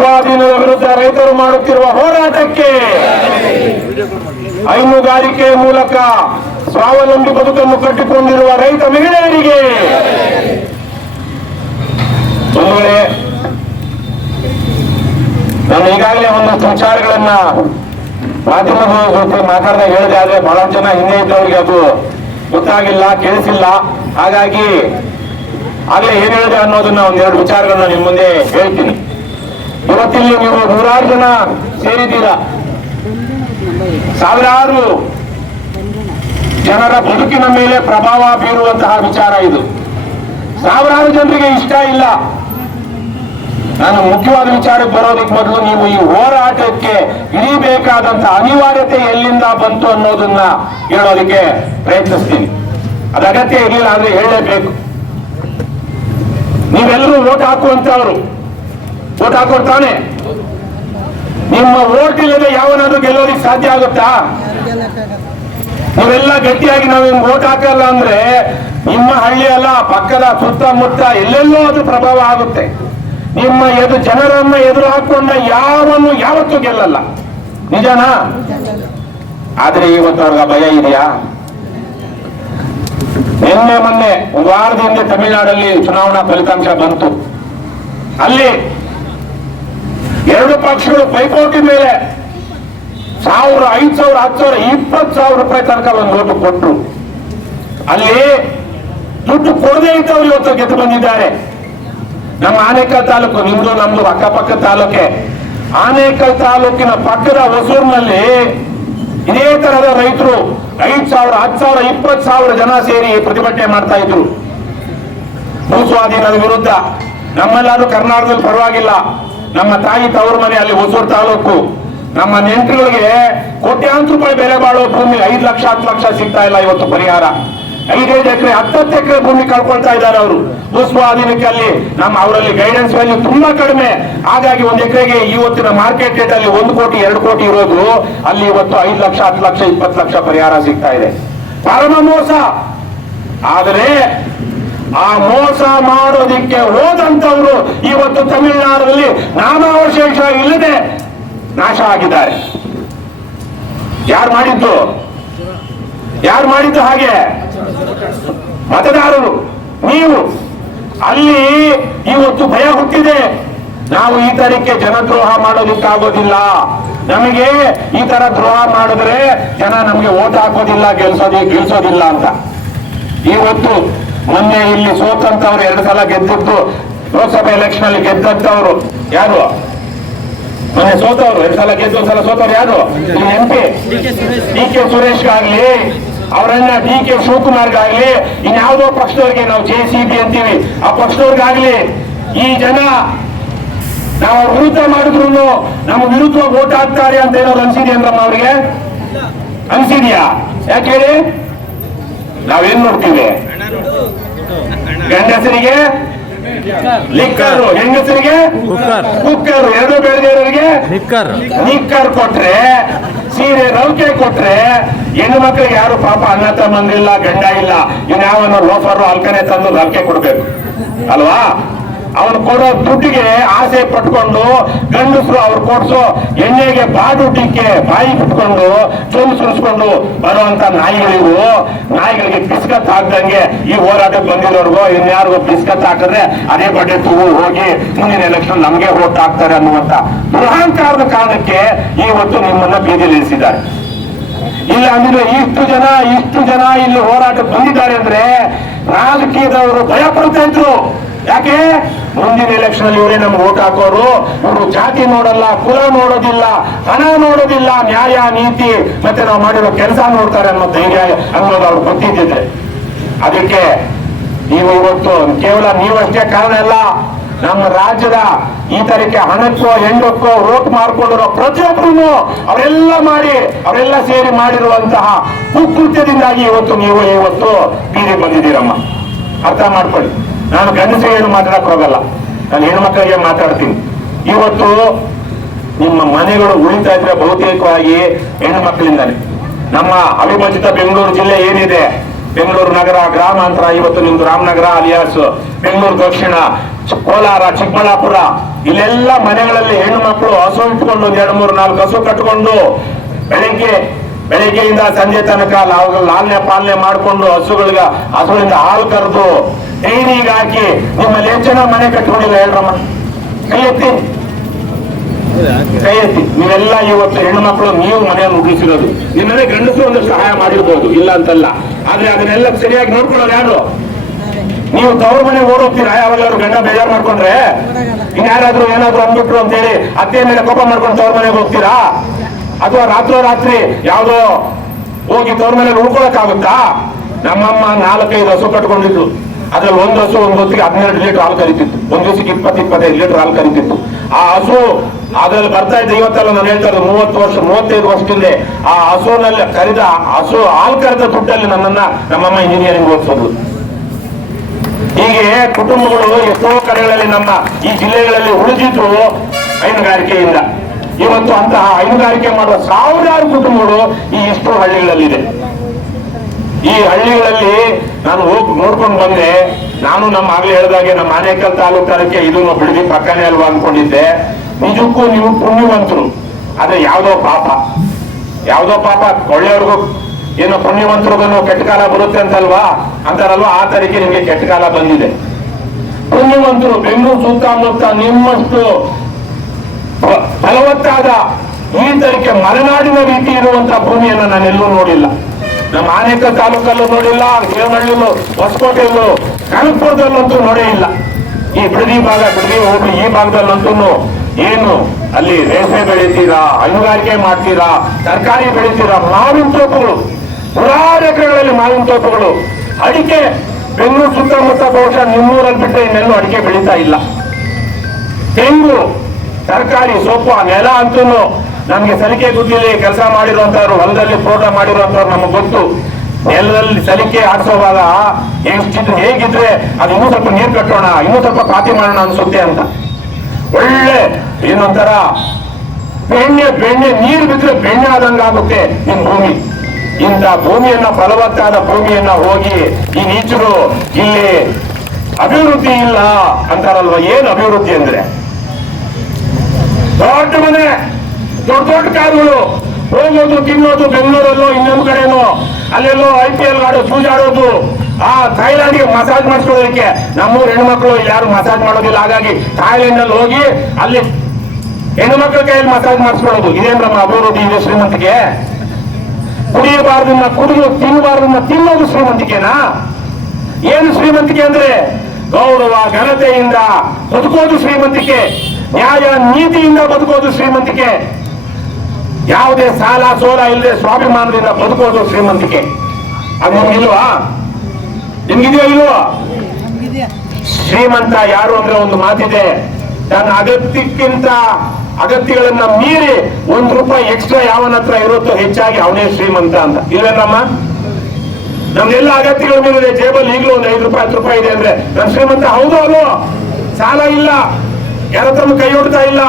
ಭೂಸ್ವಾಧೀನದ ವಿರುದ್ಧ ರೈತರು ಮಾಡುತ್ತಿರುವ ಹೋರಾಟಕ್ಕೆ, ಹೈನುಗಾರಿಕೆ ಮೂಲಕ ಸ್ವಾವಲಂಬಿ ಬದುಕನ್ನು ಕಟ್ಟಿಕೊಂಡಿರುವ ರೈತ ಮಹಿಳೆಯರಿಗೆ, ನಾನು ಈಗಾಗಲೇ ಒಂದಷ್ಟು ವಿಚಾರಗಳನ್ನ ಮಾಧ್ಯಮದ ಜೊತೆ ಮಾತಾಡಿದಾಗ ಹೇಳಿದೆ. ಆದ್ರೆ ಬಹಳ ಜನ ಹಿಂದೆ ಇದ್ದವರಿಗೆ ಅದು ಗೊತ್ತಾಗಿಲ್ಲ, ಕೇಳಿಸಿಲ್ಲ. ಹಾಗಾಗಿ ಆಗ್ಲೇ ಏನ್ ಹೇಳಿದೆ ಅನ್ನೋದನ್ನ ಒಂದೆರಡು ವಿಚಾರಗಳನ್ನ ನಿಮ್ಮ ಮುಂದೆ ಹೇಳ್ತೀನಿ. ಇವತ್ತಿಲ್ಲಿ ನೀವು 100 ಜನ ಸೇರಿದ್ದೀರಾ. ಸಾವಿರಾರು ಜನರ ಬದುಕಿನ ಮೇಲೆ ಪ್ರಭಾವ ಬೀರುವಂತಹ ವಿಚಾರ ಇದು. ಸಾವಿರಾರು ಜನರಿಗೆ ಇಷ್ಟ ಇಲ್ಲ. ನಾನು ಮುಖ್ಯವಾದ ವಿಚಾರಕ್ಕೆ ಬರೋದಕ್ಕೆ ಮೊದಲು ನೀವು ಈ ಹೋರಾಟಕ್ಕೆ ಇಳಿಬೇಕಾದಂತಹ ಅನಿವಾರ್ಯತೆ ಎಲ್ಲಿಂದ ಬಂತು ಅನ್ನೋದನ್ನ ಹೇಳೋದಕ್ಕೆ ಪ್ರಯತ್ನಿಸ್ತೀನಿ. ಅದು ಅಗತ್ಯ ಇರಲಿಲ್ಲ ಅಂದ್ರೆ ಹೇಳಲೇಬೇಕು. ನೀವೆಲ್ಲರೂ ವೋಟ್ ಹಾಕುವಂತವ್ರು, ವೋಟ್ ಹಾಕೊಡ್ತಾನೆ. ನಿಮ್ಮ ವೋಟ್ ಇಲ್ಲದೆ ಯಾವನಾದ್ರೂ ಗೆಲ್ಲೋದಿಕ್ಕೆ ಸಾಧ್ಯ ಆಗುತ್ತಾ? ನೀವೆಲ್ಲ ಗಟ್ಟಿಯಾಗಿ ನಾವು ವೋಟ್ ಹಾಕಲ್ಲ ಅಂದ್ರೆ ನಿಮ್ಮ ಹಳ್ಳಿ ಅಲ್ಲ, ಪಕ್ಕದ ಸುತ್ತಮುತ್ತ ಎಲ್ಲೆಲ್ಲೋ ಅದು ಪ್ರಭಾವ ಆಗುತ್ತೆ. ನಿಮ್ಮ ಜನರನ್ನ ಎದುರು ಹಾಕೊಂಡ ಯಾವತ್ತೂ ಗೆಲ್ಲಲ್ಲ. ನಿಜನಾ? ಆದ್ರೆ ಇವತ್ತು ಅವ್ರಿಗೆ ಭಯ ಇದೆಯಾ? ಮೊನ್ನೆ ಒಂದು ವಾರದ ಹಿಂದೆ ತಮಿಳುನಾಡಲ್ಲಿ ಚುನಾವಣಾ ಫಲಿತಾಂಶ ಬಂತು. ಅಲ್ಲಿ 2 ಪಕ್ಷಗಳು ಪೈಪೋಟಿ ಮೇಲೆ 1000, 5000, 10,000, 20,000 ರೂಪಾಯಿ ತನಕ ಒಂದು ಓಟು ಕೊಟ್ಟರು. ಅಲ್ಲಿ ದುಡ್ಡು ಕೊಡದೇ ಇದ್ದವರು ಇವತ್ತು ಗೆದ್ದು ಬಂದಿದ್ದಾರೆ. ನಮ್ಮ ಆನೇಕಲ್ ತಾಲೂಕು, ನಿಮ್ದು ನಮ್ದು ಅಕ್ಕಪಕ್ಕ ತಾಲೂಕೆ. ಆನೇಕಲ್ ತಾಲೂಕಿನ ಪಕ್ಕದ ಹೊಸೂರಿನಲ್ಲಿ ಇದೇ ತರಹದ ರೈತರು 5,000, 10,000, 20,000 ಜನ ಸೇರಿ ಪ್ರತಿಭಟನೆ ಮಾಡ್ತಾ ಇದ್ರು ಭೂಸ್ವಾಧೀನದ ವಿರುದ್ಧ. ನಮ್ಮೆಲ್ಲಾದ್ರೂ ಕರ್ನಾಟಕದಲ್ಲಿ ಪರವಾಗಿಲ್ಲ, ನಮ್ಮ ತಾಯಿ ತವರು ಮನೆ ಅಲ್ಲಿ ಹೊಸೂರು ತಾಲೂಕು. ನಮ್ಮ ನೆಂಟರುಗಳಿಗೆ ಕೋಟ್ಯಾಂತರ ರೂಪಾಯಿ ಬೆಲೆ ಬಾಳುವ ಭೂಮಿ 5 ಲಕ್ಷ 10 ಲಕ್ಷ ಸಿಗ್ತಾ ಇಲ್ಲ ಇವತ್ತು ಪರಿಹಾರ. 5 ಎಕರೆ 10 ಎಕರೆ ಭೂಮಿ ಕಳ್ಕೊಳ್ತಾ ಇದ್ದಾರೆ ಅವರು ಭೂಸ್ವಾಧೀನಕ್ಕೆ. ಅಲ್ಲಿ ಅವರಲ್ಲಿ ಗೈಡೆನ್ಸ್ ವ್ಯಾಲ್ಯೂ ತುಂಬಾ ಕಡಿಮೆ. ಹಾಗಾಗಿ 1 ಎಕರೆಗೆ ಇವತ್ತಿನ ಮಾರ್ಕೆಟ್ ರೇಟ್ ಅಲ್ಲಿ 1 ಕೋಟಿ 2 ಕೋಟಿ ಇರೋದು ಅಲ್ಲಿ ಇವತ್ತು 5 ಲಕ್ಷ 10 ಲಕ್ಷ 20 ಲಕ್ಷ ಪರಿಹಾರ ಸಿಗ್ತಾ ಇದೆ. ಪರಮ ಮೋಸ. ಆದರೆ ಆ ಮೋಸ ಮಾಡೋದಿಕ್ಕೆ ಹೋದಂತವ್ರು ಇವತ್ತು ತಮಿಳುನಾಡಲ್ಲಿ ನಾಮಾವಶೇಷ ಇಲ್ಲದೆ ನಾಶ ಆಗಿದ್ದಾರೆ. ಯಾರು ಮಾಡಿದ್ದು ಹಾಗೆ? ಮತದಾರರು, ನೀವು. ಅಲ್ಲಿ ಇವತ್ತು ಭಯ ಹುಟ್ಟಿದೆ. ನಾವು ಈ ತರಕ್ಕೆ ಜನದ್ರೋಹ ಮಾಡೋದಕ್ಕಾಗೋದಿಲ್ಲ. ನಮಗೆ ಈ ತರ ದ್ರೋಹ ಮಾಡಿದ್ರೆ ಜನ ನಮಗೆ ಓಟ್ ಹಾಕೋದಿಲ್ಲ, ಗೆಲ್ಸೋದಿಲ್ಲ ಅಂತ. ಇವತ್ತು ಮೊನ್ನೆ ಇಲ್ಲಿ ಸೋತಂತವ್ರು 2 ಸಲ ಗೆದ್ದಿದ್ದು, ಲೋಕಸಭೆ ಎಲೆಕ್ಷನ್ ಅಲ್ಲಿ ಗೆದ್ದಂತವ್ರು ಯಾರು? ಮೊನ್ನೆ ಸೋತವ್ರು 2 ಸಲ ಗೆದ್ದು 1 ಸಲ ಸೋತವ್ರು ಯಾರು? ಈ MP DK ಸುರೇಶ್ಗಾಗ್ಲಿ, ಅವರನ್ನ DK ಶಿವಕುಮಾರ್ಗಾಗ್ಲಿ, ಇನ್ಯಾವುದೋ ಪಕ್ಷದವ್ರಿಗೆ, ನಾವು JCB ಅಂತೀವಿ, ಆ ಪಕ್ಷದವ್ರಿಗಾಗ್ಲಿ ಈ ಜನ ನಾವು ವಿರುದ್ಧ ಮಾಡಿದ್ರು ನಮ್ಮ ವಿರುದ್ಧ ವೋಟ್ ಹಾಕ್ತಾರೆ ಅಂತ ಏನಾದ್ರು ಅನ್ಸಿದ್ಯಾ ಅವ್ರಿಗೆ? ಅನ್ಸಿದ್ಯಾ? ಯಾಕೆ ಹೇಳಿ? ನಾವೇನ್ ನೋಡ್ತೀವಿ? ಗಂಡಸರಿಗೆ ಲಿಕ್ಕರು, ಹೆಂಗಸರಿಗೆ ಕುಕ್ಕರ್, 2 ಬೆಳೆದಿರೋರಿಗೆ ನಿಕ್ಕರ್ ಕೊಟ್ರೆ, ಸೀರೆ ರೌಕೆ ಕೊಟ್ರೆ, ಹೆಣ್ಣು ಮಕ್ಕಳಿಗೆ ಯಾರು ಪಾಪ ಅಣ್ಣ ತಮ್ಮಂದಿಲ್ಲ, ಗಂಡ ಇಲ್ಲ, ಇನ್ಯಾವನ್ನ ಲೋಫರು ಅಲ್ಕನೆ ತಂದು ರೌಕೆ ಕೊಡ್ಬೇಕು ಅಲ್ವಾ? ಅವನು ಕೊಡೋ ದುಡ್ಡಿಗೆ ಆಸೆ ಪಟ್ಕೊಂಡು ಗಂಡಸರು ಅವ್ರು ಕೊಡ್ಸೋ ಎಣ್ಣೆಗೆ ಬಾಡುಟಿಕ್ಕೆ ಬಾಯಿ ಬಿಟ್ಕೊಂಡು ಚೊಂದು ಸುರಿಸ್ಕೊಂಡು ಬರುವಂತ ನಾಯಿಗಳಿಗೆ ಬಿಸ್ಕತ್ ಹಾಕ್ದಂಗೆ ಈ ಹೋರಾಟಕ್ಕೆ ಬಂದಿರೋರ್ಗೋ ಇನ್ಯಾರಿಗೋ ಬಿಸ್ಕತ್ ಹಾಕಿದ್ರೆ ಅದೇ ಬಡ್ಡೆ ತೂವು ಹೋಗಿ ಮುಂದಿನ ಎಲೆಕ್ಷನ್ ನಮ್ಗೆ ವೋಟ್ ಹಾಕ್ತಾರೆ ಅನ್ನುವಂತ ದುರಹಂಕಾರದ ಕಾರಣಕ್ಕೆ ಇವತ್ತು ನಿಮ್ಮನ್ನ ಬೀದಿಲಿ ಇಳಿಸಿದ್ದಾರೆ. ಇಲ್ಲ ಅಂದ್ರೆ ಇಷ್ಟು ಜನ ಇಲ್ಲಿ ಹೋರಾಟಕ್ಕೆ ಬಂದಿದ್ದಾರೆ ಅಂದ್ರೆ ರಾಜಕೀಯದವರು ಭಯ ಪಡ್ತಾ ಇದ್ರು. ಯಾಕೆ? ಮುಂದಿನ ಎಲೆಕ್ಷನ್ ಅಲ್ಲಿ ಇವರೇ ನಮ್ಗೆ ವೋಟ್ ಹಾಕೋರು, ಇವರು ಜಾತಿ ನೋಡಲ್ಲ, ಕುಲ ನೋಡೋದಿಲ್ಲ, ಹಣ ನೋಡೋದಿಲ್ಲ, ನ್ಯಾಯ ನೀತಿ ಮತ್ತೆ ನಾವು ಮಾಡಿರೋ ಕೆಲಸ ನೋಡ್ತಾರೆ ಅನ್ನೋ ಧೈರ್ಯ ಅನ್ನೋದು ಅವ್ರು ಗೊತ್ತಿದ್ದಿದ್ರೆ. ಅದಕ್ಕೆ ನೀವು ಇವತ್ತು ಕೇವಲ ನೀವಷ್ಟೇ ಕಾರಣ ಅಲ್ಲ, ನಮ್ಮ ರಾಜ್ಯದ ಈ ತರಕ್ಕೆ ಹಣಕ್ಕೋ ಹೆಂಡಕ್ಕೋ ವೋಟ್ ಮಾಡ್ಕೊಂಡಿರೋ ಪ್ರತಿಯೊಬ್ಬರು ಅವರೆಲ್ಲ ಸೇರಿ ಮಾಡಿರುವಂತಹ ಕುಕೃತ್ಯದಿಂದಾಗಿ ನೀವು ಬೀದಿ ಬಂದಿದ್ದೀರಮ್ಮ. ಅರ್ಥ ಮಾಡ್ಕೊಳ್ಳಿ. ನಾನು ಗಂಡಸರಿಗೆ ಏನು ಮಾತಾಡಕ್ ಹೋಗಲ್ಲ, ನಾನು ಹೆಣ್ಮಕ್ಕಳಿಗೆ ಮಾತಾಡ್ತೀನಿ. ಇವತ್ತು ನಿಮ್ಮ ಮನೆಗಳು ಉಳಿತಾ ಇದ್ರೆ ಬಹುತೇಕವಾಗಿ ಹೆಣ್ಣು ಮಕ್ಕಳಿಂದಾನೆ. ನಮ್ಮ ಅವಿಭಜಿತ ಬೆಂಗಳೂರು ಜಿಲ್ಲೆ ಏನಿದೆ, ಬೆಂಗಳೂರು ನಗರ ಗ್ರಾಮಾಂತರ, ಇವತ್ತು ನಿಮ್ದು ರಾಮನಗರ ಅಲಿಯಾಸ್ ಬೆಂಗಳೂರು ದಕ್ಷಿಣ, ಕೋಲಾರ, ಚಿಕ್ಕಬಳ್ಳಾಪುರ ಇಲ್ಲೆಲ್ಲ ಮನೆಗಳಲ್ಲಿ ಹೆಣ್ಣು ಮಕ್ಕಳು ಹಸು ಇಟ್ಕೊಂಡು 2, 3, 4 ಹಸು ಕಟ್ಕೊಂಡು ಬೆಳಿಗ್ಗೆಯಿಂದ ಸಂಜೆ ತನಕ ಲಾಲನೆ ಪಾಲನೆ ಮಾಡಿಕೊಂಡು ಹಸುಗಳಿಂದ ಹಾಲು ಕರೆದು ಡೈರಿಗೆ ಹಾಕಿ ನಿಮ್ಮಲ್ಲಿ ಎಷ್ಟು ಜನ ಮನೆ ಕಟ್ಕೊಂಡಿಲ್ಲ ಹೇಳ್ರಮ್ಮ? ಕೈ ಎತ್ತಿ. ನೀವೆಲ್ಲ ಇವತ್ತು ಹೆಣ್ಣು ಮಕ್ಕಳು ನೀವು ಮನೆಯನ್ನು ಮುಗಿಸಿರೋದು. ನಿಮ್ಮನೆ ಗಂಡಸರು ಒಂದು ಸಹಾಯ ಮಾಡಿರ್ಬೋದು, ಇಲ್ಲ ಅಂತಲ್ಲ. ಆದ್ರೆ ಅದನ್ನೆಲ್ಲ ಸರಿಯಾಗಿ ನೋಡ್ಕೊಳ್ಳೋದು ಯಾರು? ನೀವು ತವ್ರ ಮನೆಗೆ ಓಡೋಗ್ತೀರಾ? ಯಾವಾಗಲಾದ್ರು ಗಂಡ ಬೇಜಾರು ಮಾಡ್ಕೊಂಡ್ರೆ ಇನ್ಯಾರಾದ್ರೂ ಏನಾದ್ರು ಅಂದ್ಬಿಟ್ರು ಅಂತ ಹೇಳಿ ಅತ್ತೆ ಮೇಲೆ ಕೋಪ ಮಾಡ್ಕೊಂಡು ತವ್ರ ಮನೆಗೆ ಹೋಗ್ತೀರಾ? ಅಥವಾ ರಾತ್ರಿ ಯಾವ್ದೋ ಹೋಗಿ ತವ್ರ ಮನೆಗೆ ಉಳ್ಕೊಳಕ್ಕಾಗುತ್ತಾ? ನಮ್ಮಮ್ಮ 4-5 ಹಸು ಕಟ್ಕೊಂಡಿದ್ರು. ಅದ್ರಲ್ಲಿ ಒಂದು ಹಸು ಒಂದು ಹೊತ್ತಿಗೆ 12 ಲೀಟರ್ ಹಾಲು ಕರಿತಿತ್ತು. ಒಂದ್ ದಿವಸಕ್ಕೆ 20-25 ಲೀಟರ್ ಹಾಲು ಕರಿತಿತ್ತು. ಆ ಹಸು ಅದ್ರಲ್ಲಿ ಬರ್ತಾ ಇದ್ದ, ಇವತ್ತೆಲ್ಲ ನಾನು ಹೇಳ್ತಾ ಇರೋದು 35 ವರ್ಷದಿಂದ ಆ ಹಸುನಲ್ಲಿ ಹಾಲು ಕರೆದ ದುಡ್ಡಲ್ಲಿ ನಮ್ಮಮ್ಮ ಇಂಜಿನಿಯರಿಂಗ್ ಓದಿಸೋದು. ಹೀಗೆ ಕುಟುಂಬಗಳು ಎಷ್ಟೋ ಕಡೆಗಳಲ್ಲಿ ನಮ್ಮ ಈ ಜಿಲ್ಲೆಗಳಲ್ಲಿ ಉಳಿದಿದ್ದು ಹೈನುಗಾರಿಕೆಯಿಂದ. ಇವತ್ತು ಅಂತಹ ಹೈನುಗಾರಿಕೆ ಮಾಡುವ ಸಾವಿರಾರು ಕುಟುಂಬಗಳು ಈ ಇಷ್ಟು ಹಳ್ಳಿಗಳಲ್ಲಿದೆ. ಈ ಹಳ್ಳಿಗಳಲ್ಲಿ ನಾನು ಹೋಗಿ ನೋಡ್ಕೊಂಡು ಬಂದೆ. ನಾನು ಆಗ್ಲೇ ಹೇಳಿದಾಗೆ ನಮ್ಮ ಆನೇಕಲ್ ತಾಲೂಕಕ್ಕೆ ಇದು ಬಿಡದಿ ಪಕ್ಕನೇ ಅಲ್ವಾ ಅನ್ಕೊಂಡಿದ್ದೆ. ನಿಜಕ್ಕೂ ನೀವು ಪುಣ್ಯವಂತರು. ಆದ್ರೆ ಯಾವ್ದೋ ಪಾಪ ಒಳ್ಳೆಯವ್ರಿಗೂ ಏನೋ ಪುಣ್ಯವಂತರಿಗೂ ಕೆಟ್ಟ ಕಾಲ ಬರುತ್ತೆ ಅಂತಾರಲ್ವಾ? ಆ ತರೀಕೆ ನಿಮ್ಗೆ ಕೆಟ್ಟ ಕಾಲ ಬಂದಿದೆ. ಪುಣ್ಯವಂತರು ಬೆಂಗಳೂರು ಸುತ್ತಮುತ್ತ ನಿಮ್ಮಷ್ಟು ಫಲವತ್ತಾದ ಈ ತರೀಕೆ ಮಲೆನಾಡಿನ ರೀತಿ ಇರುವಂತಹ ಭೂಮಿಯನ್ನು ನಾನೆಲ್ಲೂ ನೋಡಿಲ್ಲ. ನಮ್ಮ ಆನೇಕಲ್ ತಾಲೂಕಲ್ಲೂ ನೋಡಿಲ್ಲ, ದೇವನಹಳ್ಳಿಯಲ್ಲೂ, ಹೊಸಕೋಟೆಯಲ್ಲೂ, ಕನಕಪುರದಲ್ಲಂತೂ ನೋಡೇ ಇಲ್ಲ. ಈ ಬಿಡದಿ ಹೋಗಿ ಈ ಭಾಗದಲ್ಲಂತೂ ಏನು ಅಲ್ಲಿ ರೇಷ್ಮೆ ಬೆಳಿತೀರಾ, ಹೈನುಗಾರಿಕೆ ಮಾಡ್ತೀರಾ, ತರಕಾರಿ ಬೆಳಿತೀರಾ, ಮಾವಿನ ತೋಪುಗಳು, ನೂರಾರು ಎಕರೆಗಳಲ್ಲಿ ಮಾವಿನ ತೋಪುಗಳು, ಅಡಿಕೆ ಬೆಂಗಳೂರು ಸುತ್ತಮುತ್ತ ಬಹುಶಃ ನಿಮ್ಮೂರಲ್ಲಿ ಬಿಟ್ಟರೆ ಇನ್ನೆಲ್ಲೂ ಅಡಿಕೆ ಬೆಳೀತಾ ಇಲ್ಲ. ತೆಂಗು, ತರಕಾರಿ, ಸೊಪ್ಪು, ಆ ನೆಲ ಅಂತೂ ನಮ್ಗೆ ಸಲಿಕೆ ಗುದ್ದಿಲಿ ಕೆಲಸ ಮಾಡಿರುವಂತವ್ರು, ಹೊಲದಲ್ಲಿ ತೋಟ ಮಾಡಿರುವಂತವ್ರು ನಮಗೆ ಗೊತ್ತು. ನೆಲದಲ್ಲಿ ಸಲಿಕೆ ಆಡಿಸೋವಾಗ ಹೇಗಿದ್ರೆ ಅದು ಇನ್ನೂ ಸ್ವಲ್ಪ ನೀರು ಕಟ್ಟೋಣ, ಇನ್ನೂ ಸ್ವಲ್ಪ ಪಾತಿ ಮಾಡೋಣ ಅನ್ಸುತ್ತೆ ಅಂತ. ಒಳ್ಳೆ ಏನೊಂಥರ ಬೆಣ್ಣೆ ನೀರು ಬಿದ್ರೆ ಬೆಣ್ಣೆ ಆದಂಗಾಗುತ್ತೆ ನಿಮ್ ಭೂಮಿ. ಇಂಥ ಭೂಮಿಯನ್ನ, ಫಲವತ್ತಾದ ಭೂಮಿಯನ್ನ ಹೋಗಿ ಈ ನೀಚರು ಇಲ್ಲಿ ಅಭಿವೃದ್ಧಿ ಇಲ್ಲ ಅಂತಾರಲ್ವ? ಏನು ಅಭಿವೃದ್ಧಿ ಅಂದ್ರೆ? ದೊಡ್ಡ ಮನೆ, ದೊಡ್ಡ ಕಾರುಗಳು, ಹೋಗೋದು ತಿನ್ನೋದು, ಬೆಂಗಳೂರಲ್ಲೋ ಇನ್ನೊಂದು ಕಡೆನೋ ಅಲ್ಲೆಲ್ಲೋ IPL ಆಡೋ, ಸೂಜಾಡೋದು, ಆ ಥೈಲ್ಯಾಂಡ್ಗೆ ಮಸಾಜ್ ಮಾಡಿಸ್ಕೊಳ್ಳೋದಕ್ಕೆ. ನಮ್ಮೂರು ಹೆಣ್ಮಕ್ಳು ಯಾರು ಮಸಾಜ್ ಮಾಡೋದಿಲ್ಲ, ಹಾಗಾಗಿ ಥೈಲ್ಯಾಂಡ್ ಅಲ್ಲಿ ಹೋಗಿ ಅಲ್ಲಿ ಹೆಣ್ಮಕ್ಳ ಕೈಯಲ್ಲಿ ಮಸಾಜ್ ಮಾಡಿಸ್ಕೊಳ್ಳೋದು. ಇದೇನ್ರಮ್ಮ ಅಭಿವೃದ್ಧಿ ಇದೆ? ಶ್ರೀಮಂತಿಕೆ. ಕುಡಿಯಬಾರ್ದನ್ನ ಕುಡಿದು, ತಿನ್ನಬಾರ್ದನ್ನ ತಿನ್ನೋದು ಶ್ರೀಮಂತಿಕೆನಾ? ಏನು ಶ್ರೀಮಂತಿಕೆ ಅಂದ್ರೆ? ಗೌರವ ಘನತೆಯಿಂದ ಬದುಕೋದು ಶ್ರೀಮಂತಿಕೆ. ನ್ಯಾಯ ನೀತಿಯಿಂದ ಬದುಕೋದು ಶ್ರೀಮಂತಿಕೆ. ಯಾವುದೇ ಸಾಲ ಸೋಲ ಇಲ್ಲದೆ ಸ್ವಾಭಿಮಾನದಿಂದ ಬದುಕೋದು ಶ್ರೀಮಂತಿಕೆ. ಅದು ನಿಮ್ಗಿಲ್ವಾ? ನಿಮ್ಗಿದೆಯೋ ಇಲ್ವೋ? ಶ್ರೀಮಂತ ಯಾರು ಅಂದ್ರೆ ಒಂದು ಮಾತಿದೆ, ತನ್ನ ಅಗತ್ಯಗಳನ್ನ ಮೀರಿ ₹1 ಎಕ್ಸ್ಟ್ರಾ ಯಾವನ ಹತ್ರ ಇರುತ್ತೋ ಹೆಚ್ಚಾಗಿ ಅವನೇ ಶ್ರೀಮಂತ ಅಂತ. ಇಲ್ವೇನಮ್ಮ? ನಮ್ದೆಲ್ಲ ಅಗತ್ಯಗಳ ಮೇಲೆ ಜೇಬಲ್ಲಿ ಈಗಲೂ ಒಂದು ₹5 ₹10 ಇದೆ ಅಂದ್ರೆ ನಮ್ ಶ್ರೀಮಂತ. ಹೌದು ಅಲ್ವೋ? ಸಾಲ ಇಲ್ಲ, ಯಾರ ಹತ್ರ ಕೈ ಹೊಡ್ತಾ ಇಲ್ಲ,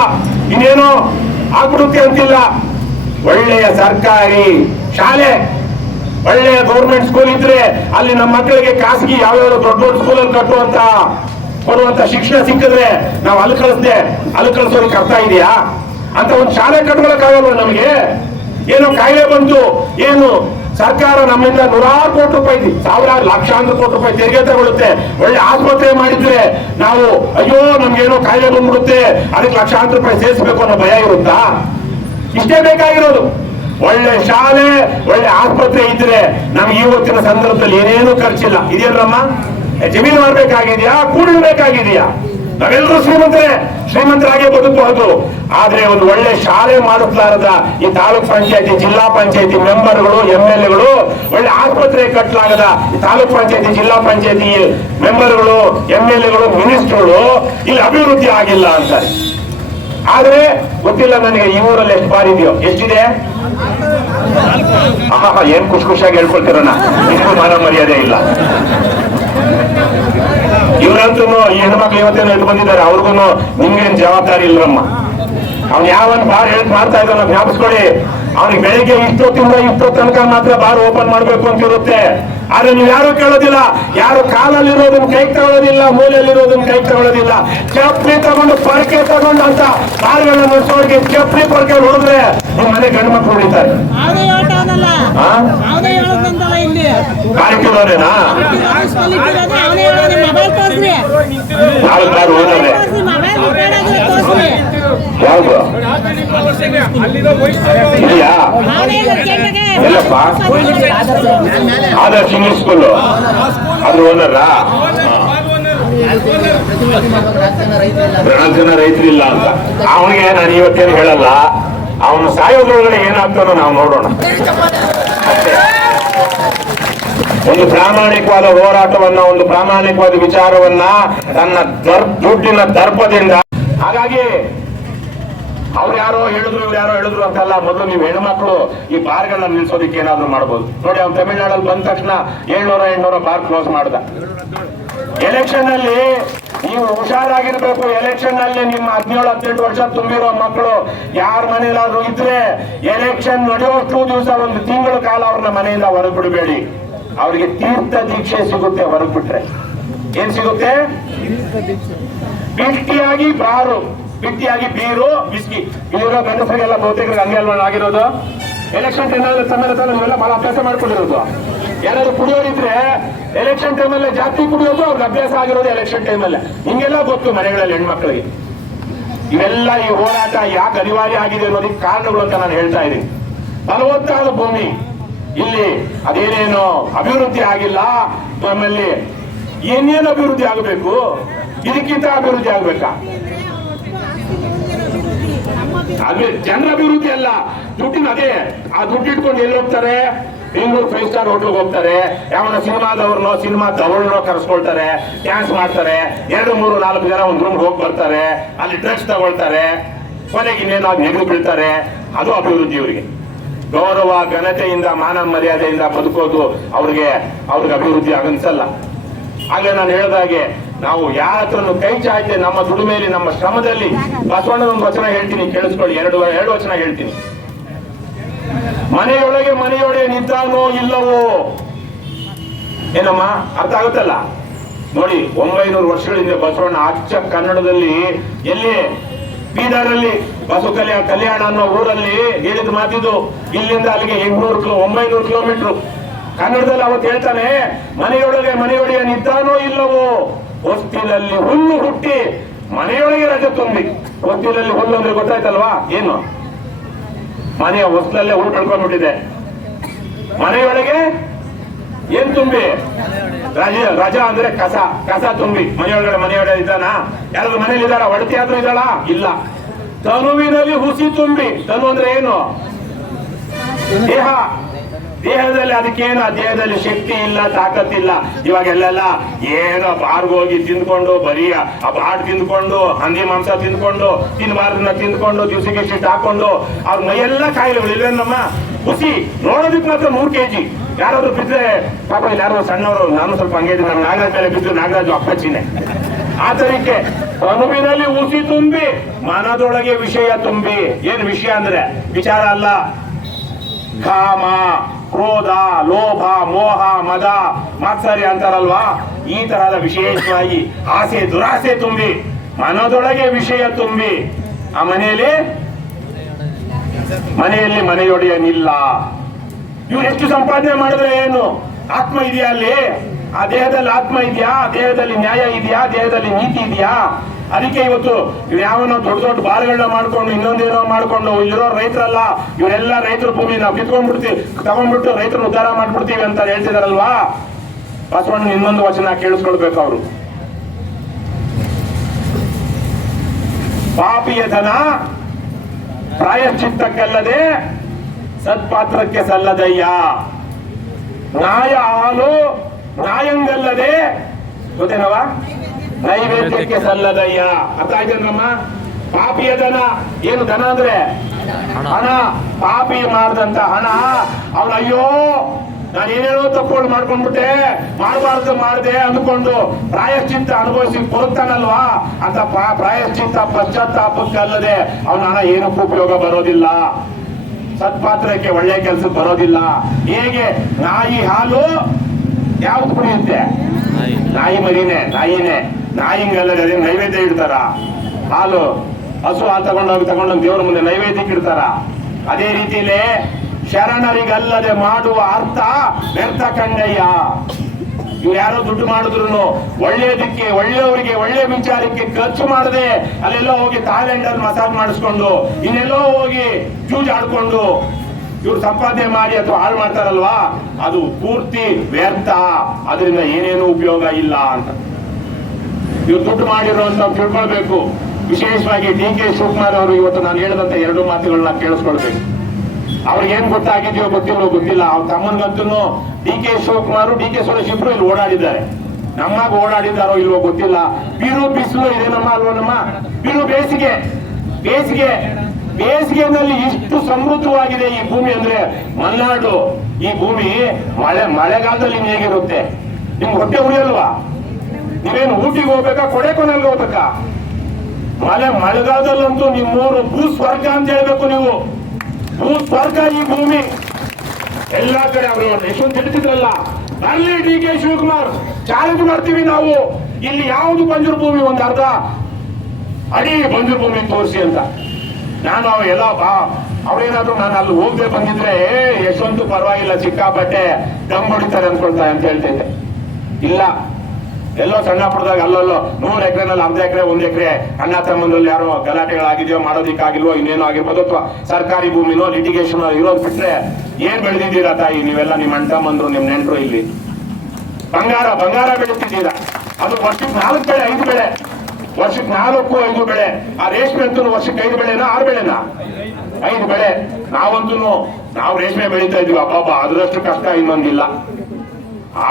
ಇನ್ನೇನೋ ಆಗ್ಬಿಡುತ್ತೆ ಅಂತಿಲ್ಲ. ಒಳ್ಳೆಯ ಸರ್ಕಾರಿ ಶಾಲೆ, ಒಳ್ಳೆಯ ಗೌರ್ಮೆಂಟ್ ಸ್ಕೂಲ್ ಇದ್ರೆ ಅಲ್ಲಿ ನಮ್ಮ ಮಕ್ಕಳಿಗೆ ಖಾಸಗಿ ಯಾವ್ಯಾವ ದೊಡ್ಡ ಸ್ಕೂಲಲ್ಲಿ ಕೊಡುವಂತ ಶಿಕ್ಷಣ ಸಿಕ್ಕಿದ್ರೆ ನಾವು ಅಲ್ಲಿ ಕಳಿಸೋದಕ್ಕೆ ಅರ್ಥ ಇದೆಯಾ? ಅಂತ ಒಂದು ಶಾಲೆ ಕಟ್ಕೊಳಕ್ಕಾಗಲ್ವ ನಮಗೆ? ಏನೋ ಕಾಯಿಲೆ ಬಂತು, ಏನು ಸರ್ಕಾರ ನಮ್ಮಿಂದ ನೂರಾರು ಕೋಟಿ ರೂಪಾಯಿ, ಸಾವಿರಾರು ಲಕ್ಷಾಂತರ ಕೋಟಿ ರೂಪಾಯಿ ತೆರಿಗೆ ತಗೊಳುತ್ತೆ. ಒಳ್ಳೆ ಆಸ್ಪತ್ರೆ ಮಾಡಿದ್ರೆ ನಾವು ಅಯ್ಯೋ ನಮ್ಗೇನೋ ಕಾಯಿಲೆ ಬಂದ್ಬಿಡುತ್ತೆ, ಅದಕ್ಕೆ ಲಕ್ಷಾಂತರ ರೂಪಾಯಿ ಸೇರಿಸಬೇಕು ಅನ್ನೋ ಭಯ ಇರುತ್ತಾ? ಇಷ್ಟೇ ಬೇಕಾಗಿರೋದು. ಒಳ್ಳೆ ಶಾಲೆ, ಒಳ್ಳೆ ಆಸ್ಪತ್ರೆ ಇದ್ರೆ ನಮ್ಗೆ ಇವತ್ತಿನ ಸಂದರ್ಭದಲ್ಲಿ ಏನೇನು ಖರ್ಚಿಲ್ಲ. ಇದೇನಮ್ಮ? ಜಮೀನು ಮಾಡ್ಬೇಕಾಗಿದೆಯಾ? ಕೂಡಬೇಕಾಗಿದೆಯಾ? ನಾವೆಲ್ಲರೂ ಶ್ರೀಮಂತರಾಗೆ ಬದುಕಬಹುದು. ಆದ್ರೆ ಒಂದು ಒಳ್ಳೆ ಶಾಲೆ ಮಾಡಿಸಲಾರದ ಈ ತಾಲೂಕ್ ಪಂಚಾಯತಿ, ಜಿಲ್ಲಾ ಪಂಚಾಯತಿ ಮೆಂಬರ್ಗಳು, MLAಗಳು, ಒಳ್ಳೆ ಆಸ್ಪತ್ರೆ ಕಟ್ಟಲಾಗದ ಈ ತಾಲೂಕ್ ಪಂಚಾಯತಿ, ಜಿಲ್ಲಾ ಪಂಚಾಯತಿ ಮೆಂಬರ್ಗಳು, MLAಗಳು, ಮಿನಿಸ್ಟರ್ಗಳು ಇಲ್ಲಿ ಅಭಿವೃದ್ಧಿ ಆಗಿಲ್ಲ ಅಂತಾರೆ. ಆದ್ರೆ ಗೊತ್ತಿಲ್ಲ ನನಗೆ ಈ ಊರಲ್ಲಿ ಎಷ್ಟು ಬಾರಿ ಇದೆಯೋ, ಎಷ್ಟಿದೆ? ಏನ್ ಖುಷಿಯಾಗಿ ಹೇಳ್ಕೊಳ್ತಿರೋಣ, ನಿಮಗೂ ಮಾನ ಮರ್ಯಾದೆ ಇಲ್ಲ. ಇವ್ರಂತೂ ಈ ಹೆಣ್ಮಕ್ಳು ಇವತ್ತೇನು ಇಟ್ಟು ಬಂದಿದ್ದಾರೆ, ಅವ್ರಿಗೂ ನಿಮ್ಗೇನ್ ಜವಾಬ್ದಾರಿ ಇಲ್ರಮ್ಮ. ಅವ್ನು ಯಾವನ್ ಬಾರ್ ಹೇಳ್ತಾ ಮಾಡ್ತಾ ಇದ್ದಾನ ಜ್ಞಾಪಿಸ್ಕೊಳ್ಳಿ. ಅವ್ನಿಗೆ ಬೆಳಿಗ್ಗೆ ಇಷ್ಟೊತ್ತಿಂದ ಇಷ್ಟೋ ತನಕ ಮಾತ್ರ ಬಾರ್ ಓಪನ್ ಮಾಡ್ಬೇಕು ಅಂತ ಇರುತ್ತೆ. ಆದ್ರೆ ನೀವು ಯಾರು ಕೇಳೋದಿಲ್ಲ, ಯಾರು ಕಾಲಲ್ಲಿರೋದನ್ನ ಕೈಗೆ ತಗೊಳ್ಳೋದಿಲ್ಲ, ಮೂಲೆಯಲ್ಲಿರೋದನ್ನ ಕೈಗೆ ತಗೊಳ್ಳೋದಿಲ್ಲ. ಚಪ್ಪಲಿ ತಗೊಂಡು ಪರಕೆ ತಗೊಂಡು ಅಂತ ಬಾರ್ಗಳನ್ನ ನಡೆಸೋರಿಗೆ ಚಪ್ಪಲಿ ಪರಕೆ ಹೊಡೆದ್ರೆ ನಿಮ್ಮ ಮನೆ ಗಂಡು ಮಕ್ಕಳು ಹೊಡಿತಾರೆ. ಕಾರ್ಯಕ್ರಮನೇನಾ ಯಾವ್ದು ಇದೆಯಾ ಎಲ್ಲಪ್ಪ ಆದರ್ಶ ಇಂಗ್ಲಿಷ್ ಸ್ಕೂಲ್ ಅದ್ರ ಓನರ 4 ಜನ ರೈತರಿಲ್ಲ ಅಂತ ಅವನಿಗೆ ನಾನು ಇವತ್ತೇನು ಹೇಳಲ್ಲ. ಅವನು ಸಾಯೋದ್ರೊಳಗಡೆ ಏನಾಗ್ತಾನೋ ನಾವು ನೋಡೋಣ. ಒಂದು ಪ್ರಾಮಾಣಿಕವಾದ ಹೋರಾಟವನ್ನ, ಒಂದು ಪ್ರಾಮಾಣಿಕವಾದ ವಿಚಾರವನ್ನ ತನ್ನ ದುಡ್ಡಿನ ದರ್ಪದಿಂದ. ಹಾಗಾಗಿ ಅವ್ರು ಯಾರೋ ಹೇಳಿದ್ರು ಇವ್ರು ಯಾರೋ ಹೇಳಿದ್ರು ಅಂತಲ್ಲ. ಮೊದಲು ನೀವು ಹೆಣ್ಮಕ್ಳು ಈ ಬಾರ್ಗಳನ್ನ ನಿಲ್ಸೋದಕ್ಕೆ ಏನಾದ್ರು ಮಾಡ್ಬೋದು ನೋಡಿ. ಅವ್ನು ತಮಿಳ್ನಾಡಲ್ಲಿ ಬಂದ ತಕ್ಷಣ 700 ಬಾರ್ ಕ್ಲೋಸ್ ಮಾಡ್ದ. ಎಲೆಕ್ಷನ್ ಅಲ್ಲಿ ನೀವು ಹುಷಾರಾಗಿರ್ಬೇಕು. ಎಲೆಕ್ಷನ್ ಅಲ್ಲಿ ನಿಮ್ಮ 17-18 ವರ್ಷ ತುಂಬಿರೋ ಮಕ್ಕಳು ಯಾರ ಮನೆಯಲ್ಲಾದ್ರೂ ಇದ್ರೆ ಎಲೆಕ್ಷನ್ ನಡೆಯೋಷ್ಟು ದಿವಸ 1 ತಿಂಗಳ ಕಾಲ ಅವ್ರನ್ನ ಮನೆಯಿಂದ ಹೊರಗೆ ಬಿಡಬೇಡಿ. ಅವ್ರಿಗೆ ತೀರ್ಥ ದೀಕ್ಷೆ ಸಿಗುತ್ತೆ. ಹೊರಗೆ ಬಿಟ್ರೆ ಏನ್ ಸಿಗುತ್ತೆ? ಬಿಟ್ಟಿಯಾಗಿ ಬಾರು, ಬಿಟ್ಟಿಯಾಗಿ ಬೀರು, ಬಿಸ್ಕಿ. ಇಲ್ಲಿರೋ ಗಂಡಸರಿಗೆಲ್ಲ ಬಹುತೇಕ ಹಂಗೆ ಅಲ್ವಾ ಆಗಿರೋದು. ಎಲೆಕ್ಷನ್ ಟೈಮಲ್ಲಿ ನೀವೆಲ್ಲ ಬಹಳ ಅಭ್ಯಾಸ ಮಾಡ್ಕೊಂಡಿರೋದು. ಯಾರಾದ್ರು ಕುಡಿಯೋರಿದ್ರೆ ಎಲೆಕ್ಷನ್ ಟೈಮಲ್ಲೇ ಜಾಸ್ತಿ ಕುಡಿಯೋದು ಅವ್ರಿಗೆ ಅಭ್ಯಾಸ ಆಗಿರೋದು ಎಲೆಕ್ಷನ್ ಟೈಮಲ್ಲೇ. ಹಿಂಗೆಲ್ಲ ಗೊತ್ತು ಮನೆಗಳಲ್ಲಿ ಹೆಣ್ಮಕ್ಳಿಗೆ. ಇವೆಲ್ಲ ಈ ಹೋರಾಟ ಯಾಕೆ ಅನಿವಾರ್ಯ ಆಗಿದೆ ಅನ್ನೋದಕ್ಕೆ ಕಾರಣಗಳು ಅಂತ ನಾನು ಹೇಳ್ತಾ ಇದ್ದೀನಿ. ಫಲವತ್ತಾದ ಭೂಮಿ ಇಲ್ಲಿ ಅದೇನೇನೋ ಅಭಿವೃದ್ಧಿ ಆಗಿಲ್ಲ. ನಮ್ಮಲ್ಲಿ ಏನೇನು ಅಭಿವೃದ್ಧಿ ಆಗಬೇಕು, ಇದಕ್ಕಿಂತ ಅಭಿವೃದ್ಧಿ ಆಗ್ಬೇಕಾ? ಅದೇ ಜನರ ಅಭಿವೃದ್ಧಿ ಅಲ್ಲ, ದುಡ್ಡಿನ. ಅದೇ ಆ ದುಡ್ಡು ಇಟ್ಕೊಂಡು ಎಲ್ಲಿ ಹೋಗ್ತಾರೆ? ಬೆಂಗಳೂರು 5 ಸ್ಟಾರ್ ಹೋಟ್ಲಿಗೆ ಹೋಗ್ತಾರೆ. ಯಾವನ ಸಿನಿಮಾದವ್ರನ್ನೋ ಸಿನಿಮಾ ತಗೊಳ್ಳೋ ಕರೆಸ್ಕೊಳ್ತಾರೆ, ಡ್ಯಾನ್ಸ್ ಮಾಡ್ತಾರೆ. 2, 3, 4 ಜನ ಒಂದು ರೂಮ್ ಹೋಗಿ ಬರ್ತಾರೆ. ಅಲ್ಲಿ ಡ್ರಗ್ಸ್ ತಗೊಳ್ತಾರೆ. ಕೊನೆಗೆ ಇನ್ನೇನೋ ನೆಗೆದು ಬೀಳ್ತಾರೆ. ಅದು ಅಭಿವೃದ್ಧಿ. ಇವರಿಗೆ ಗೌರವ ಘನತೆಯಿಂದ ಮಾನ ಮರ್ಯಾದೆಯಿಂದ ಬದುಕೋದು ಅವ್ರಿಗೆ ಅಭಿವೃದ್ಧಿ ಆಗನ್ಸಲ್ಲ. ಹಾಗೆ ನಾನು ಹೇಳಿದಾಗೆ ನಾವು ಯಾರ ಹತ್ರನು ಕೈ ಚಾಚೆ ನಮ್ಮ ದುಡಿಮೆಯಲ್ಲಿ, ನಮ್ಮ ಶ್ರಮದಲ್ಲಿ ಬಸವಣ್ಣನ ಒಂದು ವಚನ ಹೇಳ್ತೀನಿ, ಕೇಳಿಸ್ಕೊಳ್ಳಿ. 2 ವಚನ ಹೇಳ್ತೀನಿ. ಮನೆಯೊಳಗೆ ನಿಂತಾನೋ ಇಲ್ಲವೋ. ಏನಮ್ಮ ಅರ್ಥ ಆಗುತ್ತಲ್ಲ ನೋಡಿ. 900 ವರ್ಷಗಳಿಂದ ಬಸವಣ್ಣ ಅಚ್ಚ ಕನ್ನಡದಲ್ಲಿ ಎಲ್ಲಿ ಬೀದರಲ್ಲಿ ಕಲ್ಯಾಣ ಅನ್ನೋ ಊರಲ್ಲಿ ಹೇಳಿದ ಮಾತಿದ್ದು. ಇಲ್ಲಿಂದ ಅಲ್ಲಿಗೆ 900 ಕಿಲೋಮೀಟರ್. ಕನ್ನಡದಲ್ಲಿ ಅವತ್ತು ಹೇಳ್ತಾನೆ, ಮನೆಯೊಳಗೆ ನಿಂತಾನೋ ಇಲ್ಲವೋ. ಹೊಸ್ತಿಲಲ್ಲಿ ಹುಲ್ಲು ಹುಟ್ಟಿ ಮನೆಯೊಳಗೆ ರಜೆ ತುಂಬಿ. ಹೊಸ್ತಿಲಲ್ಲಿ ಹುಲ್ಲು ಅಂದ್ರೆ ಗೊತ್ತಾಯ್ತಲ್ವಾ ಏನು? ಮನೆಯ ಹೊಸ್ತಿಲಲ್ಲೇ ಹುಲ್ಲು ಕಳ್ಕೊಂಡ್ಬಿಟ್ಟಿದೆ. ಮನೆಯೊಳಗೆ ಏನ್ ತುಂಬಿ? ರಜಾ ಅಂದ್ರೆ ಕಸ ತುಂಬಿ. ಮನೆಯೊಳಗಡೆ ಇದ್ದಾನ? ಯಾರಾದ್ರೂ ಮನೇಲಿ ಇದ್ದಾರ? ಒಡತಿ ಆದ್ರೂ ಇದ್ದಾಳ? ಇಲ್ಲ. ತನುವಿನಲ್ಲಿ ಹುಸಿ ತುಂಬಿ. ತನು ಅಂದ್ರೆ ಏನು? ದೇಹದಲ್ಲಿ ಅದಕ್ಕೇನು? ದೇಹದಲ್ಲಿ ಶಕ್ತಿ ಇಲ್ಲ, ತಾಕತ್ತಿಲ್ಲ. ಇವಾಗೆಲ್ಲ ಏನೋ ಬಾರ್ಗೋಗಿ ತಿಂದ್ಕೊಂಡು, ಬರೀ ಆ ಬಾಡ್ ತಿಂದ್ಕೊಂಡು, ಹಂದಿ ಮಾಂಸ ತಿಂದ್ಕೊಂಡು, ತಿನ್ಬಾರ್ದನ್ನ ತಿಂದ್ಕೊಂಡು, ದಿವಸಕ್ಕೆ ಶಿಟ್ ಹಾಕೊಂಡು ಅವ್ರ ಮೈಯೆಲ್ಲ ಕಾಯಿಲೆಗಳು. ಇಲ್ವೇನಮ್ಮ? ಹುಸಿ ನೋಡೋದಕ್ಕೆ ಮಾತ್ರ 3 kg. ಯಾರಾದ್ರೂ ಬಿದ್ರೆ ಪಾಪ ಇಲ್ಲಿ ಯಾರೋ ಸಣ್ಣವರು, ನಾನು ಸ್ವಲ್ಪ ಹಂಗೆ ಇದ್ದೀನಿ, ನಮ್ಮ ನಾಗರಾಜ್ ಮೇಲೆ ಬಿದ್ದು ನಾಗರಾಜು ಅಪ್ಪಚ್ಚಿನೇ. ಆ ತರಕ್ಕೆ ಅನುವಿನಲ್ಲಿ ಹುಸಿ ತುಂಬಿ ಮನದೊಳಗೆ ವಿಷಯ ತುಂಬಿ. ಏನ್ ವಿಷಯ ಅಂದ್ರೆ ವಿಚಾರ ಅಲ್ಲ. ಕಾಮ, ಕ್ರೋಧ, ಲೋಭ, ಮೋಹ, ಮದ, ಮಾತ್ಸರ್ಯ ಅಂತಾರಲ್ವಾ, ಈ ತರಹದ ವಿಶೇಷವಾಗಿ ಆಸೆ, ದುರಾಸೆ ತುಂಬಿ ಮನದೊಳಗೆ ವಿಷಯ ತುಂಬಿ ಆ ಮನೆಯಲ್ಲಿ ಮನೆಯೊಡೆಯನಿಲ್ಲ. ಇವ್ರು ಎಷ್ಟು ಸಂಪಾದನೆ ಮಾಡಿದ್ರೆ ಏನು? ಆತ್ಮ ಇದೆಯಾ ಅಲ್ಲಿ? ಆ ದೇಹದಲ್ಲಿ ಆತ್ಮ ಇದೆಯಾ? ದೇಹದಲ್ಲಿ ನ್ಯಾಯ ಇದೆಯಾ? ದೇಹದಲ್ಲಿ ನೀತಿ ಇದೆಯಾ? ಅದಕ್ಕೆ ಇವತ್ತು ಯಾವನೋ ದೊಡ್ಡ ಬಾರ್ಗಳನ್ನ ಮಾಡ್ಕೊಂಡು, ಇನ್ನೊಂದೇನೋ ಮಾಡ್ಕೊಂಡು, ಇಲ್ಲಿರೋ ರೈತರಲ್ಲ, ಇವರೆಲ್ಲ ರೈತರ ಭೂಮಿ ನಾವು ತಗೊಂಡ್ಬಿಟ್ಟು ರೈತರನ್ನ ಉದ್ಧಾರ ಮಾಡ್ಬಿಡ್ತೀವಿ ಅಂತ ಹೇಳ್ತಿದಾರಲ್ವಾ. ಬಸವಣ್ಣ ಇನ್ನೊಂದು ವಚನ ಕೇಳಿಸ್ಕೊಳ್ಬೇಕು ಅವರು. ಪಾಪಿಯ ಧನ ಪ್ರಾಯಶ್ಚಿತ್ತಕ್ಕಲ್ಲದೆ ಸತ್ಪಾತ್ರಕ್ಕೆ ಸಲ್ಲದಯ್ಯ. ನ್ಯಾಯ ಹಾಲು ನ್ಯಾಯಂಗಲ್ಲದೆ ಗೊತ್ತೇನವ ನೈವೇದ್ಯಕ್ಕೆ ಸಲ್ಲದಯ್ಯ. ಅರ್ಥ ಆಯ್ತೇನಮ್ಮ? ಪಾಪಿಯ ಧನ ಏನು? ಧನ ಅಂದ್ರೆ ಹಣ. ಪಾಪಿ ಮಾಡಿದಂತ ಹಣ ಅವನು ಅಯ್ಯೋ ನಾನೇನೇನೋ ತಪ್ಪುಗಳು ಮಾಡ್ಕೊಂಡ್ಬಿಟ್ಟೆ, ಮಾಡಬಾರ್ದು ಮಾಡಿದೆ ಅಂದ್ಕೊಂಡು ಪ್ರಾಯಶ್ಚಿತ್ತ ಅನುಭವಿಸಿ ಕೊಡುತ್ತಾನಲ್ವಾ, ಅಂತ ಪ್ರಾಯಶ್ಚಿತ್ತ ಪಶ್ಚಾತ್ತಾಪಕ್ಕಲ್ಲದೆ ಅವನ ಹಣ ಏನಕ್ಕೂ ಉಪಯೋಗ ಬರೋದಿಲ್ಲ. ಸತ್ಪಾತ್ರಕ್ಕೆ ಒಳ್ಳೆ ಕೆಲಸಕ್ಕೆ ಬರೋದಿಲ್ಲ. ಹೇಗೆ ನಾಯಿ ಹಾಲು ಯಾವ್ದು ಕುಡಿಯುತ್ತೆ? ನಾಯಿ ಮರಿನೇ, ನಾಯಿಗೆಲ್ಲ ನೈವೇದ್ಯ ಇಡ್ತಾರ. ಹಾಲು ಹಸು ಹಾಲು ತಗೊಂಡೋಗಿ ದೇವ್ರ ಮುಂದೆ ನೈವೇದ್ಯಕ್ಕೆ ಇಡ್ತಾರ. ಅದೇ ರೀತಿಲೇ ಶರಣರಿಗಲ್ಲದೆ ಮಾಡುವ ಅರ್ಥ ವ್ಯರ್ಥ ಕಂಡಯ್ಯ. ಇವ್ರು ಯಾರೋ ದುಡ್ಡು ಮಾಡಿದ್ರು ಒಳ್ಳೇದಕ್ಕೆ, ಒಳ್ಳೆಯವರಿಗೆ, ಒಳ್ಳೆ ವಿಚಾರಕ್ಕೆ ಖರ್ಚು ಮಾಡದೆ ಅಲ್ಲೆಲ್ಲೋ ಹೋಗಿ ಥಾಯ್ಲೆಂಡ್ ಅಲ್ಲಿ ಮಸಾಜ್ ಮಾಡಿಸ್ಕೊಂಡು, ಇನ್ನೆಲ್ಲೋ ಹೋಗಿ ಜೂಜಾಡ್ಕೊಂಡು ಇವ್ರು ಸಂಪಾದನೆ ಮಾಡಿ ಅಥವಾ ಹಾಳು ಮಾಡ್ತಾರಲ್ವಾ, ಅದು ಪೂರ್ತಿ ವ್ಯರ್ಥ. ಅದರಿಂದ ಏನೇನು ಉಪಯೋಗ ಇಲ್ಲ ಅಂತ ಇವ್ರು ದುಡ್ಡು ಮಾಡಿರೋ ಅಂತ ತಿಳ್ಕೊಳ್ಬೇಕು. ವಿಶೇಷವಾಗಿ DK ಶಿವಕುಮಾರ್ ಅವರು ಇವತ್ತು ನಾನು ಹೇಳಿದಂತ 2 ಮಾತುಗಳನ್ನ ಕೇಳಿಸ್ಕೊಳ್ಬೇಕು. ಅವ್ರಿಗೆ ಏನ್ ಗೊತ್ತಾಗಿದೆಯೋ ಗೊತ್ತಿಲ್ಲ. ಅವ್ರ ತಮ್ಮನ್ಗಂತೂ DK ಶಿವಕುಮಾರ್, DK ಸುರೇಶ್ ಇಬ್ರು ಇಲ್ಲಿ ಓಡಾಡಿದ್ದಾರೆ. ನಮ್ಮಾಗ ಓಡಾಡಿದಾರೋ ಇಲ್ವೋ ಗೊತ್ತಿಲ್ಲ. ಬೀರು ಬಿಸಿಲು ಇದೆ ನಮ್ಮ ಅಲ್ವಾ, ನಮ್ಮ ಬೀರು ಬೇಸಿಗೆನಲ್ಲಿ ಇಷ್ಟು ಸಮೃದ್ಧವಾಗಿದೆ ಈ ಭೂಮಿ ಅಂದ್ರೆ ಮಲೆನಾಡು. ಈ ಭೂಮಿ ಮಳೆಗಾಲದಲ್ಲಿ ಹೇಗಿರುತ್ತೆ? ನಿಮ್ಗೆ ಹೊಟ್ಟೆ ಉರಿಯಲ್ವಾ? ನೀವೇನು ಊಟಿಗೆ ಹೋಗ್ಬೇಕಾ, ಕೊಡೆಕೊನೆಲ್ಗೆ ಹೋಗ್ಬೇಕಾ? ಮಳೆಗಾಲದಲ್ಲಂತೂ ನಿಮ್ಮೂರು ಭೂ ಸ್ವರ್ಗ ಅಂತ ಹೇಳ್ಬೇಕು. ನೀವು ಭೂ ಸ್ವರ್ಗ ಈ ಭೂಮಿ. ಎಲ್ಲಾ ಕಡೆ ಅವರು ಯಶವಂತ ತಿಳಿಸಿದ್ರಲ್ಲ, ಅಲ್ಲಿ DK ಶಿವಕುಮಾರ್ ಚಾಲೆಂಜ್ ಮಾಡ್ತೀವಿ ನಾವು, ಇಲ್ಲಿ ಯಾವುದು ಬಂಜರು ಭೂಮಿ, ಒಂದು ಅರ್ಧ ಅಡಿ ಬಂಜರು ಭೂಮಿ ತೋರಿಸಿ ಅಂತ. ನಾನು ಎಲ್ಲ ಅವ್ರೇನಾದ್ರು ನಾನು ಅಲ್ಲಿ ಹೋಗದೆ ಬಂದಿದ್ರೆ ಯಶವಂತ ಪರವಾಗಿಲ್ಲ, ಸಿಕ್ಕಾಪಟ್ಟೆ ದಮ್ ಹೊಡಿತಾರೆ ಅನ್ಕೊಳ್ತಾರೆ ಅಂತ ಹೇಳ್ತಿದ್ದೆ. ಇಲ್ಲ, ಎಲ್ಲೋ ಸಣ್ಣ ಪುಟ್ಟದಾಗ ಅಲ್ಲಲ್ಲೋ 100 ಎಕರೆನಲ್ಲಿ ಅರ್ಧ ಎಕರೆ, 1 ಎಕರೆ ಅಣ್ಣ ತಮ್ಮಂದ್ರಲ್ಲಿ ಯಾರೋ ಗಲಾಟೆಗಳಾಗಿದೆಯೋ, ಮಾಡೋದಿಕ್ಕಾಗಿಲ್ವೋ, ಇನ್ನೇನೋ ಆಗಿರ್ಬೋದು, ಅಥವಾ ಸರ್ಕಾರಿ ಭೂಮಿನೋ ಲಿಟಿಗೇಷನ್ ಇರೋದು ಬಿಟ್ರೆ ಏನ್ ಬೆಳೆದಿದ್ದೀರಾ ತಾಯಿ ನೀವೆಲ್ಲ? ನಿಮ್ಮ ಅಣ್ಣ ತಮ್ಮಂದ್ರು, ನಿಮ್ ನೆಂಟರು ಇಲ್ಲಿ ಬಂಗಾರ ಬೆಳೀತಿದ್ದೀರಾ. ಅದು ವರ್ಷಕ್ಕೆ 4 ಬೆಳೆ 5 ಬೆಳೆ, ವರ್ಷಕ್ಕೆ 4-5 ಬೆಳೆ. ಆ ರೇಷ್ಮೆ ಅಂತೂ ವರ್ಷಕ್ಕೆ 5 ಬೆಳೆನಾ 6 ಬೆಳೆನಾ? 5 ಬೆಳೆ. ನಾವು ರೇಷ್ಮೆ ಬೆಳೀತಾ ಇದ್ವಿ. ಅಬ್ಬಬ್ಬ, ಅದರಷ್ಟು ಕಷ್ಟ ಇನ್ನೊಂದಿಲ್ಲ.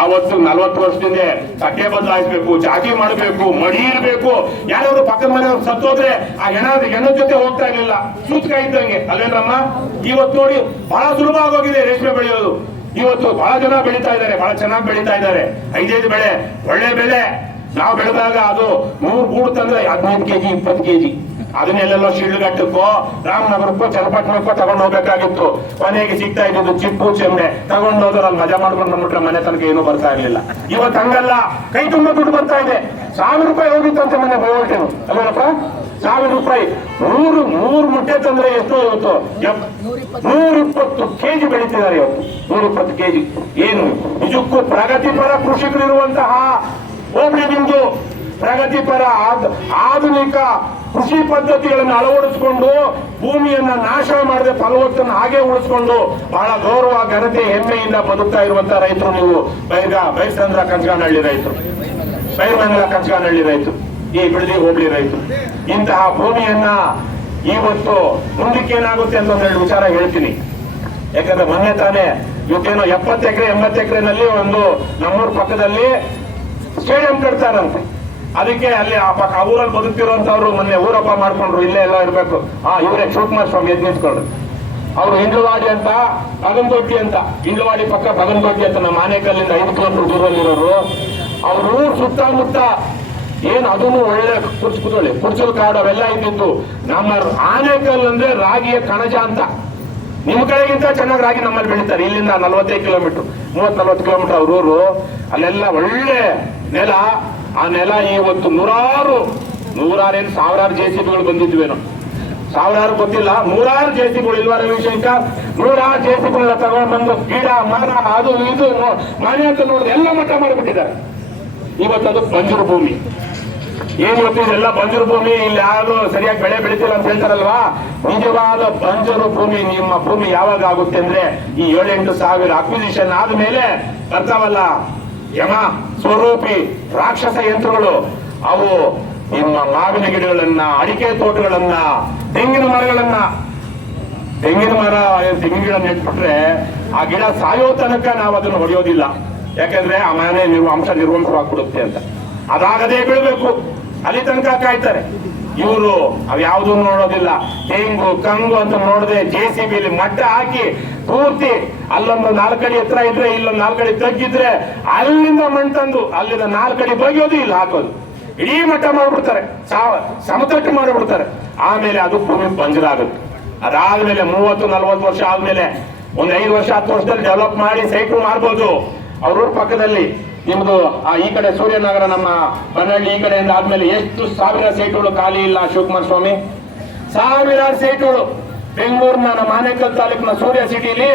ಆವತ್ತು 40 ವರ್ಷದಿಂದ ಕಟ್ಟೆ ಬದಲಾಯಿಸ್ಬೇಕು, ಜಾಗಿ ಮಾಡಬೇಕು, ಮಡಿ ಇರಬೇಕು. ಯಾರಾದ್ರು ಪಕ್ಕದ ಮನೆಯವ್ರು ಸತ್ತೋದ್ರೆ ಆ ಹೆಣದ ಜೊತೆ ಹೋಗ್ತಾ ಇರ್ಲಿಲ್ಲ, ಸೂತ್ಕ ಇದ್ದಂಗೆ ಅಲ್ವೇನಮ್ಮ? ಇವತ್ತು ನೋಡಿ ಬಹಳ ಸುಲಭ ಆಗೋಗಿದೆ ರೇಷ್ಮೆ ಬೆಳೆಯೋದು. ಇವತ್ತು ಬಹಳ ಜನ ಬೆಳೀತಾ ಇದ್ದಾರೆ, ಬಹಳ ಚೆನ್ನಾಗಿ ಬೆಳೀತಾ ಇದ್ದಾರೆ. 5 ಬೆಳೆ, ಒಳ್ಳೆ ಬೆಲೆ. ನಾವು ಬೆಳೆದಾಗ ಅದು 100 ಗೂಡು ತಂದ್ರೆ 15 kg 20 kg. ಅದನ್ನೆಲ್ಲೆಲ್ಲೋ ಶಿಡ್ಲಘಟ್ಟಕ್ಕೋ, ರಾಮನಗರಕ್ಕೋ, ಚನ್ನಪಟ್ಟಣಕ್ಕೋ ತಗೊಂಡು ಹೋಗ್ಬೇಕಾಗಿತ್ತು. ಮನೆಗೆ ಸಿಗ್ತಾ ಇದ್ದು ಚಿಪ್ಪು ಚೆಮ್ಮೆ ತಗೊಂಡು ಹೋದ್ರೆ ಅಲ್ಲಿ ಮಜಾ ಮಾಡ್ಕೊಂಡು ಬಂದ್ಬಿಟ್ರೆ ಮನೆ ತನಕ ಏನೂ ಬರ್ತಾ ಇರ್ಲಿಲ್ಲ. ಇವತ್ತು ಹಂಗಲ್ಲ, ಕೈ ತುಂಬಾ ದುಡ್ಡು ಬರ್ತಾ ಇದೆ. 1000 ರೂಪಾಯಿ ಹೋಗಿತ್ತಂತೆ ಮೊನ್ನೆ ಬಯೋಲ್ಟೇನು ಅಲ್ವೇನಪ್ಪ? 1000 ರೂಪಾಯಿ 100 ಮುಟ್ಟೆ ತಂದ್ರೆ ಎಷ್ಟು? ಇವತ್ತು 120 kg ಬೆಳೀತಿದ್ದಾರೆ. ಇವತ್ತು 120 kg. ಏನು ನಿಜಕ್ಕೂ ಪ್ರಗತಿಪರ ಕೃಷಿಕರು ಇರುವಂತಹ ಹೋಬಳಿ ನಿಮ್ದು. ಪ್ರಗತಿಪರ ಆಧುನಿಕ ಕೃಷಿ ಪದ್ಧತಿಗಳನ್ನು ಅಳವಡಿಸಿಕೊಂಡು ಭೂಮಿಯನ್ನ ನಾಶ ಮಾಡದೆ ಫಲವತ್ತನ್ನು ಹಾಗೆ ಉಳಿಸಿಕೊಂಡು ಬಹಳ ಗೌರವ, ಘನತೆ, ಹೆಮ್ಮೆಯಿಂದ ಬದುಕ್ತಾ ಇರುವಂತಹ ರೈತರು ನೀವು. ಬೈಸಂದ್ರ ಕಂಚಗಾನಹಳ್ಳಿ ರೈತರು, ಬೈರಮಂಗಲ ಕಂಚಗಾನಹಳ್ಳಿ ರೈತರು, ಈ ಬಿಡದಿ ಹೋಬಳಿ ರೈತರು. ಇಂತಹ ಭೂಮಿಯನ್ನ ಇವತ್ತು ಮುಂದಕ್ಕೆ ಏನಾಗುತ್ತೆ ಅಂತ 2 ವಿಚಾರ ಹೇಳ್ತೀನಿ. ಯಾಕಂದ್ರೆ ಮೊನ್ನೆ ತಾನೇ ಇವತ್ತೇನೋ 70 ಎಕರೆ 80 ಎಕರೆನಲ್ಲಿ ಒಂದು ನಮ್ಮೂರ್ ಪಕ್ಕದಲ್ಲಿ ಸ್ಟೇಡಿಯಂ ಕಟ್ತಾರಂತೆ. ಅದಕ್ಕೆ ಅಲ್ಲಿ ಆ ಊರಲ್ಲಿ ಬದುಕ್ತಿರುವಂತವ್ರು ಮೊನ್ನೆ ಊರಪ್ಪ ಮಾಡ್ಕೊಂಡ್ರು, ಇಲ್ಲೇ ಎಲ್ಲ ಇರ್ಬೇಕು. ಇವರೇ ಶಿವಕುಮಾರ್ ಸ್ವಾಮಿ ಎದ್ದು ನಿಂತ್ಕೊಂಡ್ರು. ಅವ್ರು ಇಂಡ್ಲವಾಡಿ ಅಂತ, ಬಗನ್ದೊಡ್ಡಿ ಅಂತ, ಇಂಡ್ಲವಾಡಿ ಪಕ್ಕ ಬಗನ್ದೊಡ್ಡಿ ಅಂತ, ನಮ್ಮ ಆನೇಕಲ್ಲಿಂದ 5 ಕಿಲೋಮೀಟರ್ ದೂರದಲ್ಲಿರೋರು. ಅವ್ರ ಊರು ಸುತ್ತಮುತ್ತ ಏನು ಅದನ್ನು ಒಳ್ಳೆ ಕುರ್ಚಲ್ ಕಾಡು ಅವೆಲ್ಲ ಇದ್ದಿದ್ದು. ನಮ್ಮ ಆನೇಕಲ್ ಅಂದ್ರೆ ರಾಗಿಯ ಕಣಜ ಅಂತ. ನಿಮ್ ಕಡೆಗಿಂತ ಚೆನ್ನಾಗಿ ರಾಗಿ ನಮ್ಮಲ್ಲಿ ಬೆಳೀತಾರೆ. ಇಲ್ಲಿಂದ 45 ಕಿಲೋಮೀಟರ್ 30-40 ಕಿಲೋಮೀಟರ್ ಅವ್ರ ಊರು. ಅಲ್ಲೆಲ್ಲ ಒಳ್ಳೆ ನೆಲ. ಆ ನೆಲ ಇವತ್ತು ನೂರಾರು ಸಾವಿರಾರು JCBಗಳು ಬಂದಿದ್ವೇನೋ, ಸಾವಿರಾರು ಗೊತ್ತಿಲ್ಲ, 100 JCBಗಳು ಇಲ್ವಾ ರವಿಶಂಕರ್? 100 JCBಗಳನ್ನ ತಗೊಂಡು ಬಂದು ಗಿಡ ಮರ ಅದು ಇದು ಮನೆ ಅಂತ ನೋಡಿದ್ರೆ ಎಲ್ಲ ಮಟ್ಟ ಮಾಡಿಬಿಟ್ಟಿದ್ದಾರೆ. ಇವತ್ತದು ಬಂಜರು ಭೂಮಿ. ಏನ್ ಗೊತ್ತಿದೆಲ್ಲ ಬಂಜರು ಭೂಮಿ. ಇಲ್ಲಿ ಯಾರು ಸರಿಯಾಗಿ ಬೆಳೆ ಬೆಳಿತಿಲ್ಲ ಅಂತ ಹೇಳ್ತಾರಲ್ವಾ? ನಿಜವಾದ ಬಂಜರು ಭೂಮಿ ನಿಮ್ಮ ಭೂಮಿ ಯಾವಾಗ ಆಗುತ್ತೆ ಅಂದ್ರೆ ಈ 7-8 ಸಾವಿರ ಅಕ್ವಿಸಿಷನ್ ಆದ್ಮೇಲೆ ಬರ್ತಾವಲ್ಲ ಯಮ ಸ್ವರೂಪಿ ರಾಕ್ಷಸ ಯಂತ್ರಗಳು. ಅವು ನಿಮ್ಮ ಮಾವಿನ ಗಿಡಗಳನ್ನ, ಅಡಿಕೆ ತೋಟಗಳನ್ನ, ತೆಂಗಿನ ಗಿಡ ನೆಟ್ಬಿಟ್ರೆ ಆ ಗಿಡ ಸಾಯೋ ತನಕ ನಾವು ಅದನ್ನು ಹೊಡೆಯೋದಿಲ್ಲ. ಯಾಕಂದ್ರೆ ಆ ಮನೆ ಅಂಶ ನಿರ್ವಂಶವಾಗ್ಬಿಡುತ್ತೆ ಅಂತ. ಅದಾಗದೇ ಬೀಳ್ಬೇಕು, ಅಲ್ಲಿ ತನಕ ಕಾಯ್ತಾರೆ ಇವರು. ಅವ್ ಯಾವ್ದು ನೋಡೋದಿಲ್ಲ. ತೆಂಗು ಕಂಗು ಅಂತ ನೋಡದೆ JCBಲಿ ಮಟ್ಟ ಹಾಕಿ ಪೂರ್ತಿ ಅಲ್ಲೊಂದು 4 ಅಡಿ ಎತ್ತರ ಇದ್ರೆ, ಇಲ್ಲೊಂದು 4 ಅಡಿ ತಗ್ಗಿದ್ರೆ ಅಲ್ಲಿಂದ ಮಣ್ಣು ತಂದು ಅಲ್ಲಿಂದ 4 ಅಡಿ ಬಗೆಯೋದು, ಇಲ್ಲಿ ಹಾಕೋದು, ಇಡೀ ಮಟ್ಟ ಮಾಡ್ಬಿಡ್ತಾರೆ, ಸಮತಟ್ಟು ಮಾಡಿಬಿಡ್ತಾರೆ. ಆಮೇಲೆ ಅದು ಭೂಮಿ ಬಂಜರಾಗುತ್ತೆ. ಅದಾದ್ಮೇಲೆ 30-40 ವರ್ಷ ಆದ್ಮೇಲೆ ಒಂದು 5 ವರ್ಷ 10 ವರ್ಷದಲ್ಲಿ ಡೆವಲಪ್ ಮಾಡಿ ಸೈಟ್ ಮಾಡ್ಬೋದು. ಅವ್ರ ಪಕ್ಕದಲ್ಲಿ ನಿಮ್ದು ಈ ಕಡೆ ಸೂರ್ಯನಗರ ನಮ್ಮ ಬನ್ನಹಳ್ಳಿ ಈ ಕಡೆಯಿಂದ ಆದ್ಮೇಲೆ ಎಷ್ಟು ಸಾವಿರ ಸೈಟ್ಗಳು ಖಾಲಿ ಇಲ್ಲ ಶಿವಕುಮಾರ ಸ್ವಾಮಿ, ಸಾವಿರಾರು ಸೈಟ್ಗಳು. ಬೆಂಗಳೂರಿನ ನಮ್ಮ ಆನೇಕಲ್ ತಾಲೂಕಿನ ಸೂರ್ಯ ಸಿಟಿಲಿ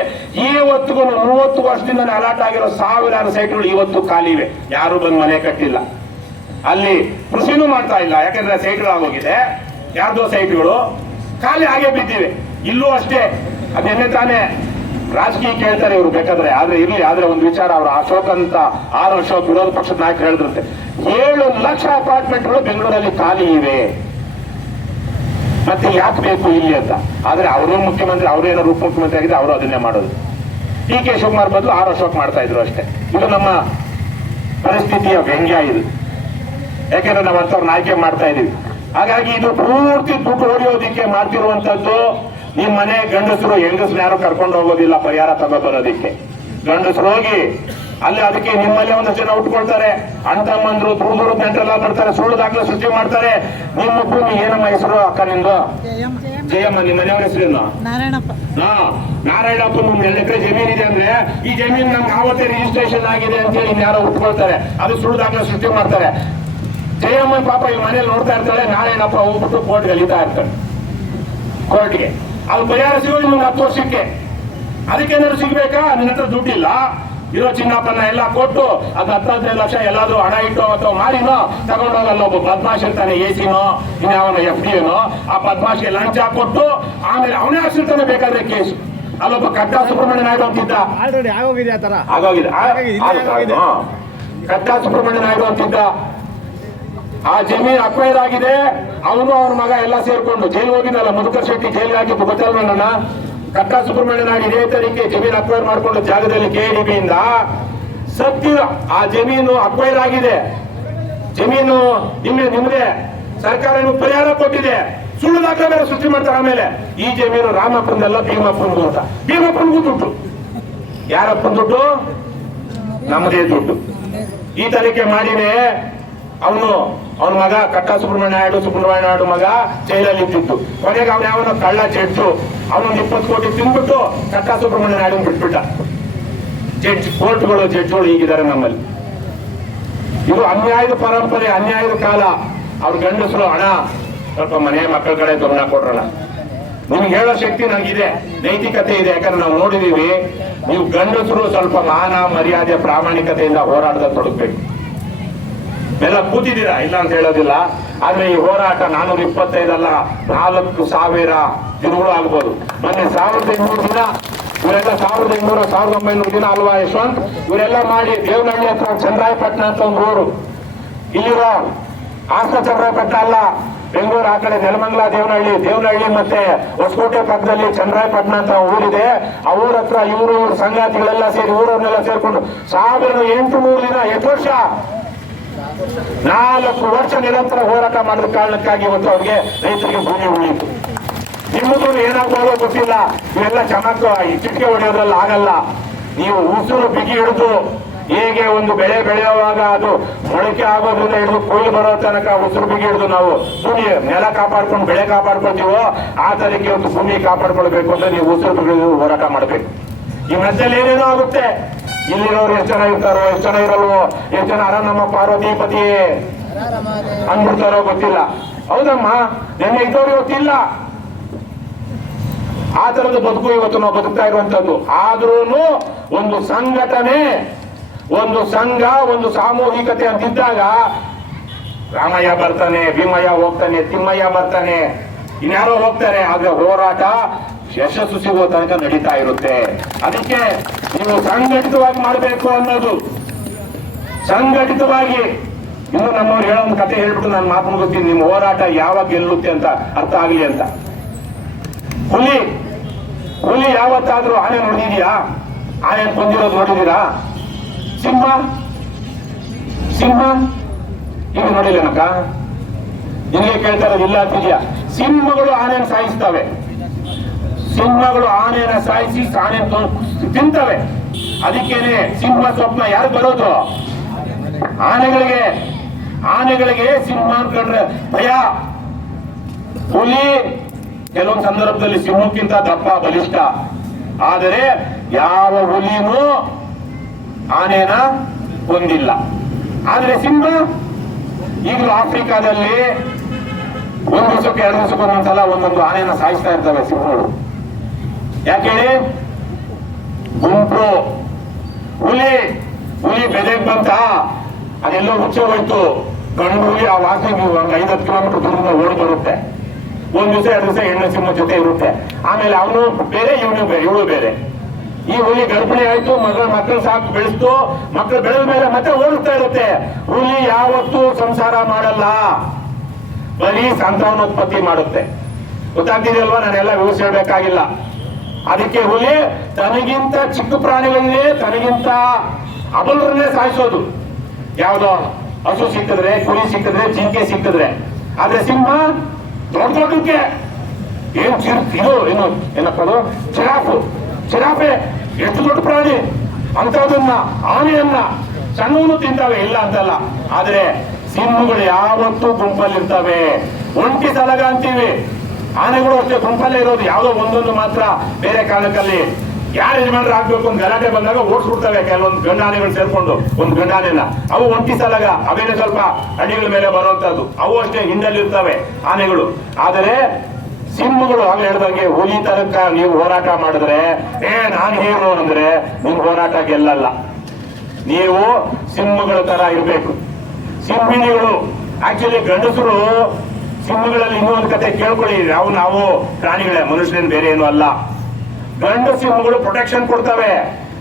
ಇವತ್ತಿಗೂ 30 ವರ್ಷದಿಂದ ಅಲಾಟ್ ಆಗಿರೋ ಸಾವಿರಾರು ಸೈಟ್ಗಳು ಇವತ್ತು ಖಾಲಿ ಇವೆ. ಯಾರು ಬಂದು ಮನೆ ಕಟ್ಟಿಲ್ಲ. ಅಲ್ಲಿ ಕೃಷಿನೂ ಮಾಡ್ತಾ ಇಲ್ಲ, ಯಾಕಂದ್ರೆ ಸೈಟ್ಗಳು ಆಗೋಗಿದೆ. ಯಾರ್ದೋ ಸೈಟ್ಗಳು ಖಾಲಿ ಹಾಗೆ ಬಿದ್ದಿವೆ. ಇಲ್ಲೂ ಅಷ್ಟೇ. ಅದೇನೇ ತಾನೇ ರಾಜಕೀಯ ಕೇಳ್ತಾರೆ ಇವರು ಬೇಕಾದ್ರೆ, ಆದ್ರೆ ಇರ್ಲಿ. ಆದ್ರೆ ಒಂದು ವಿಚಾರ, ಅವರು ಅಶೋಕ್ ಅಂತ ಅಶೋಕ್ ವಿರೋಧ ಪಕ್ಷದ ನಾಯಕರು ಹೇಳಿದ್ರಂತೆ 7 ಲಕ್ಷ ಅಪಾರ್ಟ್ಮೆಂಟ್ಗಳು ಬೆಂಗಳೂರಲ್ಲಿ ಖಾಲಿ ಇವೆ, ಮತ್ತೆ ಯಾಕೆ ಬೇಕು ಇಲ್ಲಿ ಅಂತ. ಆದ್ರೆ ಅವರು ಮುಖ್ಯಮಂತ್ರಿ, ಅವರೇನಾದ್ರು ಉಪಮುಖ್ಯಮಂತ್ರಿ ಆಗಿದ್ರೆ ಅವರು ಅದನ್ನೇ ಮಾಡೋದು. ಡಿ.ಕೆ. ಶಿವಕುಮಾರ್ ಬದಲು ಅಶೋಕ್ ಮಾಡ್ತಾ ಇದ್ರು ಅಷ್ಟೇ. ಇದು ನಮ್ಮ ಪರಿಸ್ಥಿತಿಯ ವ್ಯಂಗ್ಯ ಇದು. ಯಾಕೆಂದ್ರೆ ನಾವು ಅಂತವ್ರನ್ನ ಆಯ್ಕೆ ಮಾಡ್ತಾ ಇದೀವಿ. ಹಾಗಾಗಿ ಇದು ಪೂರ್ತಿ ದುಡ್ಡು ಹೊಡೆಯೋದಿಕ್ಕೆ ಮಾಡ್ತಿರುವಂತದ್ದು. ನಿಮ್ಮ ಮನೆ ಗಂಡಸರು ಹೆಂಗಸರು ಯಾರು ಕರ್ಕೊಂಡು ಹೋಗೋದಿಲ್ಲ ಪರಿಹಾರ ತಗೋಬರೋದಿಕ್ಕೆ. ಗಂಡಸರು ಹೋಗಿ ಅಲ್ಲಿ ಅದಕ್ಕೆ ನಿಮ್ಮಲ್ಲೇ ಒಂದಷ್ಟು ಜನ ಉಟ್ಕೊಳ್ತಾರೆ, ಅಣ್ತಮ್ಮಂದ್ರು ದೂರ ನೆಂಟರೆಲ್ಲ ಬರ್ತಾರೆ, ಸುಳ್ಳು ದಾಖಲೆ ಸೃಷ್ಟಿ ಮಾಡ್ತಾರೆ. ನಿಮ್ಮ ಭೂಮಿ ಏನಮ್ಮ ಹೆಸರು ಅಕ್ಕ ನಿಂದು? ಜಯಮ್ಮ. ನಿಮ್ಮ ಮನೆಯವ್ರ ಹೆಸರೇನು? ನಾರಾಯಣಪ್ಪ. ನಿಮ್ಗೆ 2 ಎಕರೆ ಜಮೀನ್ ಇದೆ ಅಂದ್ರೆ ಈ ಜಮೀನ್ ನಮ್ಗೆ ಆವತ್ತೇ ರಿಜಿಸ್ಟ್ರೇಷನ್ ಆಗಿದೆ ಅಂತೇಳಿ ಇನ್ಯಾರೋ ಉಟ್ಕೊಳ್ತಾರೆ, ಅದು ಸುಳ್ಳು ದಾಖಲೆ ಸೃಷ್ಟಿ ಮಾಡ್ತಾರೆ. ಜಯಮ್ಮ ಪಾಪ ಈ ಮನೇಲಿ ನೋಡ್ತಾ ಇರ್ತಾಳೆ, ನಾರಾಯಣಪ್ಪ ಹೋಗ್ಬಿಟ್ಟು ಕೋರ್ಟ್ಗೆ ಅಲಿತಾ ಇರ್ತಾಳೆ. ಕೋರ್ಟ್ಗೆ ಅದು ಪರಿಹಾರ ಸಿಗೋದು ನಿಮ್ಗೆ 10 ವರ್ಷಕ್ಕೆ. ಅದಕ್ಕೇನಾದ್ರು ಸಿಗ್ಬೇಕಾ? ನಿನ್ನ ಹತ್ರ ದುಡ್ಡಿಲ್ಲ, ಇರೋ ಚಿನ್ನಪ್ಪನ ಎಲ್ಲ ಕೊಟ್ಟು ಅದು 10-15 ಲಕ್ಷ ಎಲ್ಲಾದ್ರೂ ಹಣ ಇಟ್ಟು ಅಥವಾ ಮಾರಿನೋ ತಗೊಂಡೋಗಲ್ಲ ಒಬ್ಬ ಬದ್ಮಾಶ್ ಇರ್ತಾನೆ, ಎಸಿನೋ ಇನ್ಯಾವನೋ FD-ನೋ. ಆ ಬದ್ಮಾಶ್ಗೆ ಲಂಚ ಕೊಟ್ಟು ಆಮೇಲೆ ಅವನೇ ಹಾಕ್ಸಿರ್ತಾನೆ ಬೇಕಾದ್ರೆ ಕೇಸು. ಅಲ್ಲೊಬ್ಬ ಕಟ್ಟಾ ಸುಬ್ರಹ್ಮಣ್ಯ ನಾಯ್ಡು ಅಂತಿದ್ದ, ಆಗೋಗಿದೆ. ಕಟ್ಟಾ ಸುಬ್ರಹ್ಮಣ್ಯ ನಾಯ್ಡು ಅಂತಿದ್ದ. ಆ ಜಮೀನು ಅಕ್ವೈರ್ ಆಗಿದೆ. ಅವನು ಅವನ ಮಗ ಎಲ್ಲ ಸೇರ್ಕೊಂಡು ಜೈಲು ಹೋಗಿದ್ದಲ್ಲ, ಮಧುಕರ್ ಶೆಟ್ಟಿ ಜೈಲಿಗೆ ಹಾಕಿ ಗೊತ್ತಲ್ವ ನನ್ನ. ಕಟ್ಟಾ ಸುಬ್ರಹ್ಮಣ್ಯ ನಾಯ್ಡು ಇದೇ ತರೀಕೆ ಜಮೀನು ಅಕ್ವೈರ್ ಮಾಡ್ಕೊಂಡು ಜಾಗದಲ್ಲಿ KDB ಇಂದ ಸತ್ಯ ಆ ಜಮೀನು ಅಕ್ವೈರ್ ಆಗಿದೆ. ಜಮೀನು ನಿಮ್ದೇ, ಸರ್ಕಾರ ನಿಮ್ಗೆ ಪರಿಹಾರ ಕೊಟ್ಟಿದೆ. ಸುಳ್ಳು ದಾಖಲೆ ಬೇರೆ ಸೃಷ್ಟಿ ಮಾಡ್ತಾರೆ. ಆಮೇಲೆ ಈ ಜಮೀನು ರಾಮಪ್ಪಂದಲ್ಲ ಭೀಮಪ್ಪಂದು ಅಂತ. ಭೀಮಪ್ಪನಿಗೂ ದುಡ್ಡು. ಯಾರಪ್ಪನ ದುಡ್ಡು? ನಮ್ಮದೇ ದುಡ್ಡು. ಈ ತನಿಖೆ ಮಾಡಿನೇ ಅವನ ಮಗ ಕಟ್ಟಾ ಸುಬ್ರಹ್ಮಣ್ಯ ನಾಯ್ಡು ಮಗ ಜೈಲಲ್ಲಿ ಇದ್ದಿತ್ತು. ಕೊನೆಗೆ ಅವನ ಯಾವನ ಕಳ್ಳ ಜಡ್ಜು ಅವನೊಂದು 20 ಕೋಟಿ ತಿಂದ್ಬಿಟ್ಟು ಕಟ್ಟಾ ಸುಬ್ರಹ್ಮಣ್ಯ ನಾಯ್ಡು ಬಿಟ್ಬಿಟ್ಟ. ಜಡ್ಜ್ಗಳು ಹೀಗಿದ್ದಾರೆ ನಮ್ಮಲ್ಲಿ. ಇದು ಅನ್ಯಾಯದ ಪರಂಪರೆ, ಅನ್ಯಾಯದ ಕಾಲ. ಅವ್ರ ಗಂಡಸರು ಹಣ ಸ್ವಲ್ಪ ಮನೆ ಮಕ್ಕಳ ಕಡೆ ಗಮನ ಕೊಡ್ರಲ್ಲ. ನಿಮ್ಗೆ ಹೇಳೋ ಶಕ್ತಿ ನನಗಿದೆ, ನೈತಿಕತೆ ಇದೆ. ಯಾಕಂದ್ರೆ ನಾವು ನೋಡಿದೀವಿ, ನೀವು ಗಂಡಸರು ಸ್ವಲ್ಪ ಮಾನ ಮರ್ಯಾದೆ ಪ್ರಾಮಾಣಿಕತೆಯಿಂದ ಹೋರಾಟದ ತೊಡಗಬೇಕು. ಎಲ್ಲ ಕೂತಿದ್ದೀರಾ, ಇಲ್ಲ ಅಂತ ಹೇಳೋದಿಲ್ಲ. ಆದ್ರೆ ಈ ಹೋರಾಟ 425 ಅಲ್ಲ, 4,000 ದಿನಗಳು ಆಗ್ಬೋದು. ಮೊನ್ನೆ 1,800 ದಿನ ಇವರೆಲ್ಲ 1,800 1,900 ದಿನ ಅಲ್ವಾ ಯಶವಂತ್? ಇವರೆಲ್ಲ ಮಾಡಿ ದೇವನಹಳ್ಳಿ ಹತ್ರ ಚಂದ್ರಾಯಪಟ್ಟಣ ಅಂತ ಒಂದು ಊರು, ಇಲ್ಲಿರೋ ಹಾಸನ ಚಂದ್ರಾಯಪಟ್ಟಣ ಅಲ್ಲ, ಬೆಂಗಳೂರು ಆ ಕಡೆ ನೆಲಮಂಗಲ ದೇವನಹಳ್ಳಿ ಮತ್ತೆ ಹೊಸಕೋಟೆ ಪಕ್ಕದಲ್ಲಿ ಚಂದ್ರಾಯಪಟ್ಟಣ ಅಂತ ಊರಿದೆ. ಆ ಊರ ಹತ್ರ ಇವರು ಸಂಗಾತಿಗಳೆಲ್ಲ ಸೇರಿ ಊರವ್ರನ್ನೆಲ್ಲ ಸೇರ್ಕೊಂಡು 1,800 ದಿನ, 8 ವರ್ಷ 4 ವರ್ಷ ನಿರಂತರ ಹೋರಾಟ ಮಾಡಿದ ಕಾರಣಕ್ಕಾಗಿ ಇವತ್ತು ಅವ್ರಿಗೆ ರೈತರಿಗೆ ಭೂಮಿ ಉಳಿಯಿತು. ನಿಮ್ಮದು ಏನಾಗ್ಬೋದೋ ಗೊತ್ತಿಲ್ಲ. ಇವೆಲ್ಲ ಚಮಕ್ ಚಿಟಿಕೆ ಹೊಡೆಯೋದ್ರಲ್ಲಿ ಆಗಲ್ಲ. ನೀವು ಉಸಿರು ಬಿಗಿ ಹಿಡಿದು ಹೇಗೆ ಒಂದು ಬೆಳೆ ಬೆಳೆಯುವಾಗ ಅದು ಮೊಳಕೆ ಆಗೋದ್ರಿಂದ ಹಿಡಿದು ಕೊಯ್ಲು ಬರೋ ತನಕ ಉಸಿರು ಬಿಗಿ ಹಿಡಿದು ನಾವು ಭೂಮಿ ನೆಲ ಕಾಪಾಡ್ಕೊಂಡು ಬೆಳೆ ಕಾಪಾಡ್ಕೊಳ್ತೀವೋ ಆ ತರಕ್ಕೆ ಒಂದು ಭೂಮಿ ಕಾಪಾಡ್ಕೊಳ್ಬೇಕು ಅಂದ್ರೆ ನೀವು ಉಸಿರು ಬಿಗಿ ಹೋರಾಟ ಮಾಡ್ಬೇಕು. ಈ ಮಧ್ಯದಲ್ಲಿ ಏನೇನೋ ಆಗುತ್ತೆ. ಇಲ್ಲಿರೋರು ಎಷ್ಟು ಜನ ಇರ್ತಾರೋ, ಎಷ್ಟು ಜನ ಇರಲ್ವೋ, ಎಷ್ಟು ಜನ ನಮ್ಮ ಪಾರ್ವತಿಪತಿ ಅಂದ್ಬಿಡ್ತಾರೋ ಗೊತ್ತಿಲ್ಲ. ಹೌದಮ್ಮ, ನೆನ್ನೆ ಇದ್ದವ್ರು ಇವತ್ತಿಲ್ಲ. ಆ ತರದ ಬದುಕು ಇವತ್ತು ನಾವು ಬದುಕ್ತಾ ಇರುವಂತದ್ದು. ಆದ್ರೂ ಒಂದು ಸಂಘಟನೆ, ಒಂದು ಸಂಘ, ಒಂದು ಸಾಮೂಹಿಕತೆ ಅಂತಿದ್ದಾಗ ರಾಮಯ್ಯ ಬರ್ತಾನೆ, ಭೀಮಯ್ಯ ಹೋಗ್ತಾನೆ, ತಿಮ್ಮಯ್ಯ ಬರ್ತಾನೆ, ಇನ್ಯಾರೋ ಹೋಗ್ತಾರೆ. ಆದ್ರೆ ಹೋರಾಟ ಯಶಸ್ಸು ಸಿಗುವ ತನಕ ನಡೀತಾ ಇರುತ್ತೆ. ಅದಕ್ಕೆ ನೀವು ಸಂಘಟಿತವಾಗಿ ಮಾಡಬೇಕು ಅನ್ನೋದು. ಸಂಘಟಿತವಾಗಿ ಇನ್ನು ನಮ್ಮವ್ರು ಹೇಳೋ ಒಂದು ಕತೆ ಹೇಳ್ಬಿಟ್ಟು ನಾನು ಮಾತು ಮುಗಿಸ್ತೀನಿ. ನಿಮ್ಮ ಹೋರಾಟ ಯಾವಾಗ ಗೆಲ್ಲುತ್ತೆ ಅಂತ ಅರ್ಥ ಆಗಲಿ ಅಂತ. ಹುಲಿ ಯಾವತ್ತಾದ್ರೂ ಆನೆ ನೋಡಿದೀಯಾ? ಆನೆ ಕೊಂದಿರೋದು ನೋಡಿದೀರಾ? ಸಿಂಹ ಈಗ ನೋಡಿಲ್ಲನಕ್ಕ? ನಿನಗೆ ಕೇಳ್ತಾ ಇರೋದು ಇಲ್ಲ ಅಂತಿದ್ಯಾ? ಸಿಂಹಗಳು ಆನೆಯನ್ನು ಸಾಯಿಸ್ತವೆ. ಸಿಂಹಗಳು ಆನೆಯನ್ನು ಸಾಯಿಸಿ ಆನೆ ತಿಂತವೆ. ಅದಕ್ಕೇನೆ ಸಿಂಹ ಸ್ವಪ್ನ ಯಾರು ಬರೋದು? ಆನೆಗಳಿಗೆ ಸಿಂಹ ಅನ್ಕೊಂಡ್ರೆ ಭಯ. ಹುಲಿ ಕೆಲವೊಂದು ಸಂದರ್ಭದಲ್ಲಿ ಸಿಂಹಕ್ಕಿಂತ ದಪ್ಪ ಬಲಿಷ್ಠ. ಆದರೆ ಯಾವ ಹುಲಿನೂ ಆನೆನ ಹೊಂದಿಲ್ಲ. ಆದ್ರೆ ಸಿಂಹ ಈಗಲೂ ಆಫ್ರಿಕಾದಲ್ಲಿ ಒಂದು ದಿವಸಕ್ಕೆ 2 ದಿವಸಕ್ಕೆ ಒಂದೊಂದ್ಸಲ ಒಂದೊಂದು ಆನೆಯನ್ನ ಸಾಯಿಸ್ತಾ ಇರ್ತವೆ ಸಿಂಹಗಳು. ಯಾಕೆ ಹೇಳಿ? ಗುಂಪು ಹುಲಿ ಬೆದೆಗೆ ಬಂತ, ಅದೆಲ್ಲೋ ಹುಚ್ಚ ಹೋಯ್ತು. ಗಂಡು ಹುಲಿ ಆ ವಾಸನೆ ಒಂದು 5-10 ಕಿಲೋಮೀಟರ್ ದೂರದಿಂದ ಓಡಿ ಬರುತ್ತೆ. 1 ದಿವಸ 2 ದಿವಸ ಹೆಣ್ಣು ಸಿಂಹ ಜೊತೆ ಇರುತ್ತೆ. ಆಮೇಲೆ ಅವನು ಬೇರೆ ಇವಳು ಬೇರೆ. ಈ ಹುಲಿ ಗರ್ಭಿಣಿ ಆಯ್ತು, ಮಕ್ಕಳು ಸಾಕು ಬೆಳೆಸ್ತು, ಮಕ್ಕಳು ಬೆಳೆದ ಮೇಲೆ ಮತ್ತೆ ಓಡಿಸ್ತಾ ಇರುತ್ತೆ. ಹುಲಿ ಯಾವತ್ತೂ ಸಂಸಾರ ಮಾಡಲ್ಲ, ಬರೀ ಸಂತಾನೋತ್ಪತ್ತಿ ಮಾಡುತ್ತೆ. ಗೊತ್ತಾಗ್ತಿದೆಯಲ್ವಾ? ನಾನೆಲ್ಲ ವಿವರಿಸಿ ಹೇಳ್ಬೇಕಾಗಿಲ್ಲ. ಅದಕ್ಕೆ ಹುಲಿ ತನಗಿಂತ ಚಿಕ್ಕ ಪ್ರಾಣಿಗಳನ್ನೇ, ತನಗಿಂತ ಅಬಲರನ್ನೇ ಸಾಯಿಸೋದು. ಯಾವ್ದೋ ಹಸು ಸಿಕ್ಕಿದ್ರೆ, ಕುರಿ ಸಿಕ್ಕಿದ್ರೆ, ಜಿಂಕೆ ಸಿಕ್ಕಿದ್ರೆ. ಆದ್ರೆ ಸಿಂಹ ದೊಡ್ಡಕ್ಕೆ ಏನಪ್ಪದು ಚಿರಾಫೆ ಎಷ್ಟು ದೊಡ್ಡ ಪ್ರಾಣಿ, ಅಂತದನ್ನ ಆನೆಯನ್ನ ಸಣ್ಣವನು ತಿಂತಾವೆ, ಇಲ್ಲ ಅಂತಲ್ಲ. ಆದ್ರೆ ಸಿಂಹಗಳು ಯಾವತ್ತೂ ಗುಂಪಲ್ಲಿರ್ತವೆ. ಒಂಟಿ ಸಲಗ ಅಂತೀವಿ, ಆನೆಗಳು ಅಷ್ಟೇ ಗುಂಪಲ್ಲೇ ಇರೋದು. ಯಾವುದೋ ಒಂದೊಂದು ಮಾತ್ರ ಬೇರೆ ಕಾರಣಕ್ಕಲ್ಲಿ ಯಾರು ಯಜಮಾನ್ರು ಆಗ್ಬೇಕು ಅಂತ ಗಲಾಟೆ ಬಂದಾಗ ಓಡಿಸ್ಬಿಡ್ತವೆ ಕೆಲವೊಂದು ಗಂಡಾನೆಗಳು ಸೇರ್ಕೊಂಡು. ಒಂದು ಗಂಡಾನೆನ ಅವು ಒಂಟಿ ಸಲಗ, ಅವೇನೇ ಸ್ವಲ್ಪ ಅಡಿಗಳ ಮೇಲೆ ಬರುವಂತದ್ದು. ಅವು ಅಷ್ಟೇ ಹಿಂದಲ್ಲಿರ್ತವೆ ಆನೆಗಳು. ಆದರೆ ಸಿಂಹಗಳು ಆಗ ಹೇಳಿದಂಗೆ ಹುಲಿ ತನಕ ನೀವು ಹೋರಾಟ ಮಾಡಿದ್ರೆ, ನಾನು ಹೀರೋ ಅಂದ್ರೆ ನಿಮ್ ಹೋರಾಟ ಗೆಲ್ಲಲ್ಲ. ನೀವು ಸಿಂಹಗಳ ತರ ಇರ್ಬೇಕು. ಸಿಂಹಿಣಿಗಳು ಆಕ್ಚುಲಿ ಗಂಡಸರು ಸಿಂಹಗಳಲ್ಲಿ ಇನ್ನೊಂದು ಕತೆ ಕೇಳ್ಕೊಳ್ಳಿ. ನಾವು ಪ್ರಾಣಿಗಳೇ, ಮನುಷ್ಯರೇನು ಬೇರೆ ಏನು ಅಲ್ಲ. ಗಂಡು ಸಿಂಹಗಳು ಪ್ರೊಟೆಕ್ಷನ್ ಕೊಡ್ತವೆ.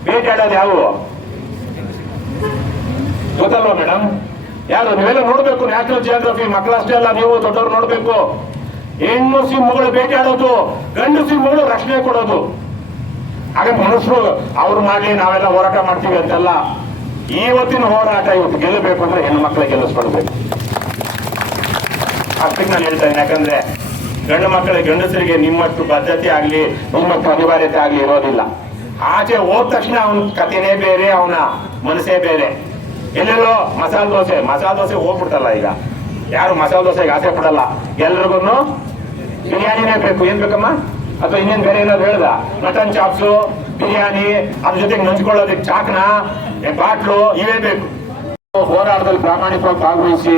ಬೇಟೆಯಾಡೋದು ಯಾವು ಗೊತ್ತಲ್ವಾ ಮೇಡಮ್? ಯಾರು ನೀವೆಲ್ಲ ನೋಡ್ಬೇಕು, ನ್ಯಾಷನಲ್ ಜಿಯೋಗ್ರಫಿ. ಮಕ್ಕಳಷ್ಟೇ ಅಲ್ಲ, ನೀವು ದೊಡ್ಡವ್ರು ನೋಡ್ಬೇಕು. ಹೆಣ್ಣು ಸಿಂಹಗಳು ಬೇಟೆಯಾಡೋದು, ಗಂಡು ಸಿಂಹಗಳು ರಕ್ಷಣೆ ಕೊಡೋದು. ಆಗ ಮನುಷ್ಯರು ಅವ್ರು ಮಾಡ್ಲಿ, ನಾವೆಲ್ಲ ಹೋರಾಟ ಮಾಡ್ತೀವಿ ಅಂತೆಲ್ಲ. ಇವತ್ತಿನ ಹೋರಾಟ ಇವತ್ತು ಗೆಲ್ಲಬೇಕು ಅಂದ್ರೆ ಹೆಣ್ಣು ಮಕ್ಕಳಿಗೆ ಗೆಲ್ಲಿಸ್ಕೊಳ್ಬೇಕು. ಅಷ್ಟಕ್ಕೆ ನಾನು ಹೇಳ್ತಾ ಇದ್ದೀನಿ. ಯಾಕಂದ್ರೆ ಗಂಡು ಮಕ್ಕಳಿಗೆ, ಗಂಡಸರಿಗೆ ನಿಮ್ಮಷ್ಟು ಬದ್ಧತೆ ಆಗ್ಲಿ, ನಿಮ್ಮಷ್ಟು ಅನಿವಾರ್ಯತೆ ಆಗ್ಲಿ ಇರೋದಿಲ್ಲ. ಆಚೆ ಹೋದ ತಕ್ಷಣ ಅವನ ಕಥೆನೇ ಬೇರೆ, ಅವನ ಮನಸ್ಸೇ ಬೇರೆ. ಎಲ್ಲೆಲ್ಲೋ ಮಸಾಲೆ ದೋಸೆ ಹೋಗ್ಬಿಡ್ತಲ್ಲ. ಈಗ ಯಾರು ಮಸಾಲೆ ದೋಸೆಗೆ ಆಸೆ ಪಡಲ್ಲ. ಎಲ್ರಿಗೂ ಬಿರಿಯಾನಿನೇ ಬೇಕು. ಏನ್ ಬೇಕಮ್ಮ? ಅಥವಾ ಇನ್ನೇನ್ ಬೇರೆ ಏನಾದ್ರು ಹೇಳ್ದ? ಮಟನ್ ಚಾಪ್ಸು, ಬಿರಿಯಾನಿ, ಅದ್ರ ಜೊತೆಗೆ ನಂಚ್ಕೊಳ್ಳೋದಕ್ಕೆ ಚಾಕ್ನ, ಬಾಟ್ಲು ಇವೇ ಬೇಕು. ಹೋರಾಟದಲ್ಲಿ ಪ್ರಾಮಾಣಿಕವಾಗಿ ಭಾಗವಹಿಸಿ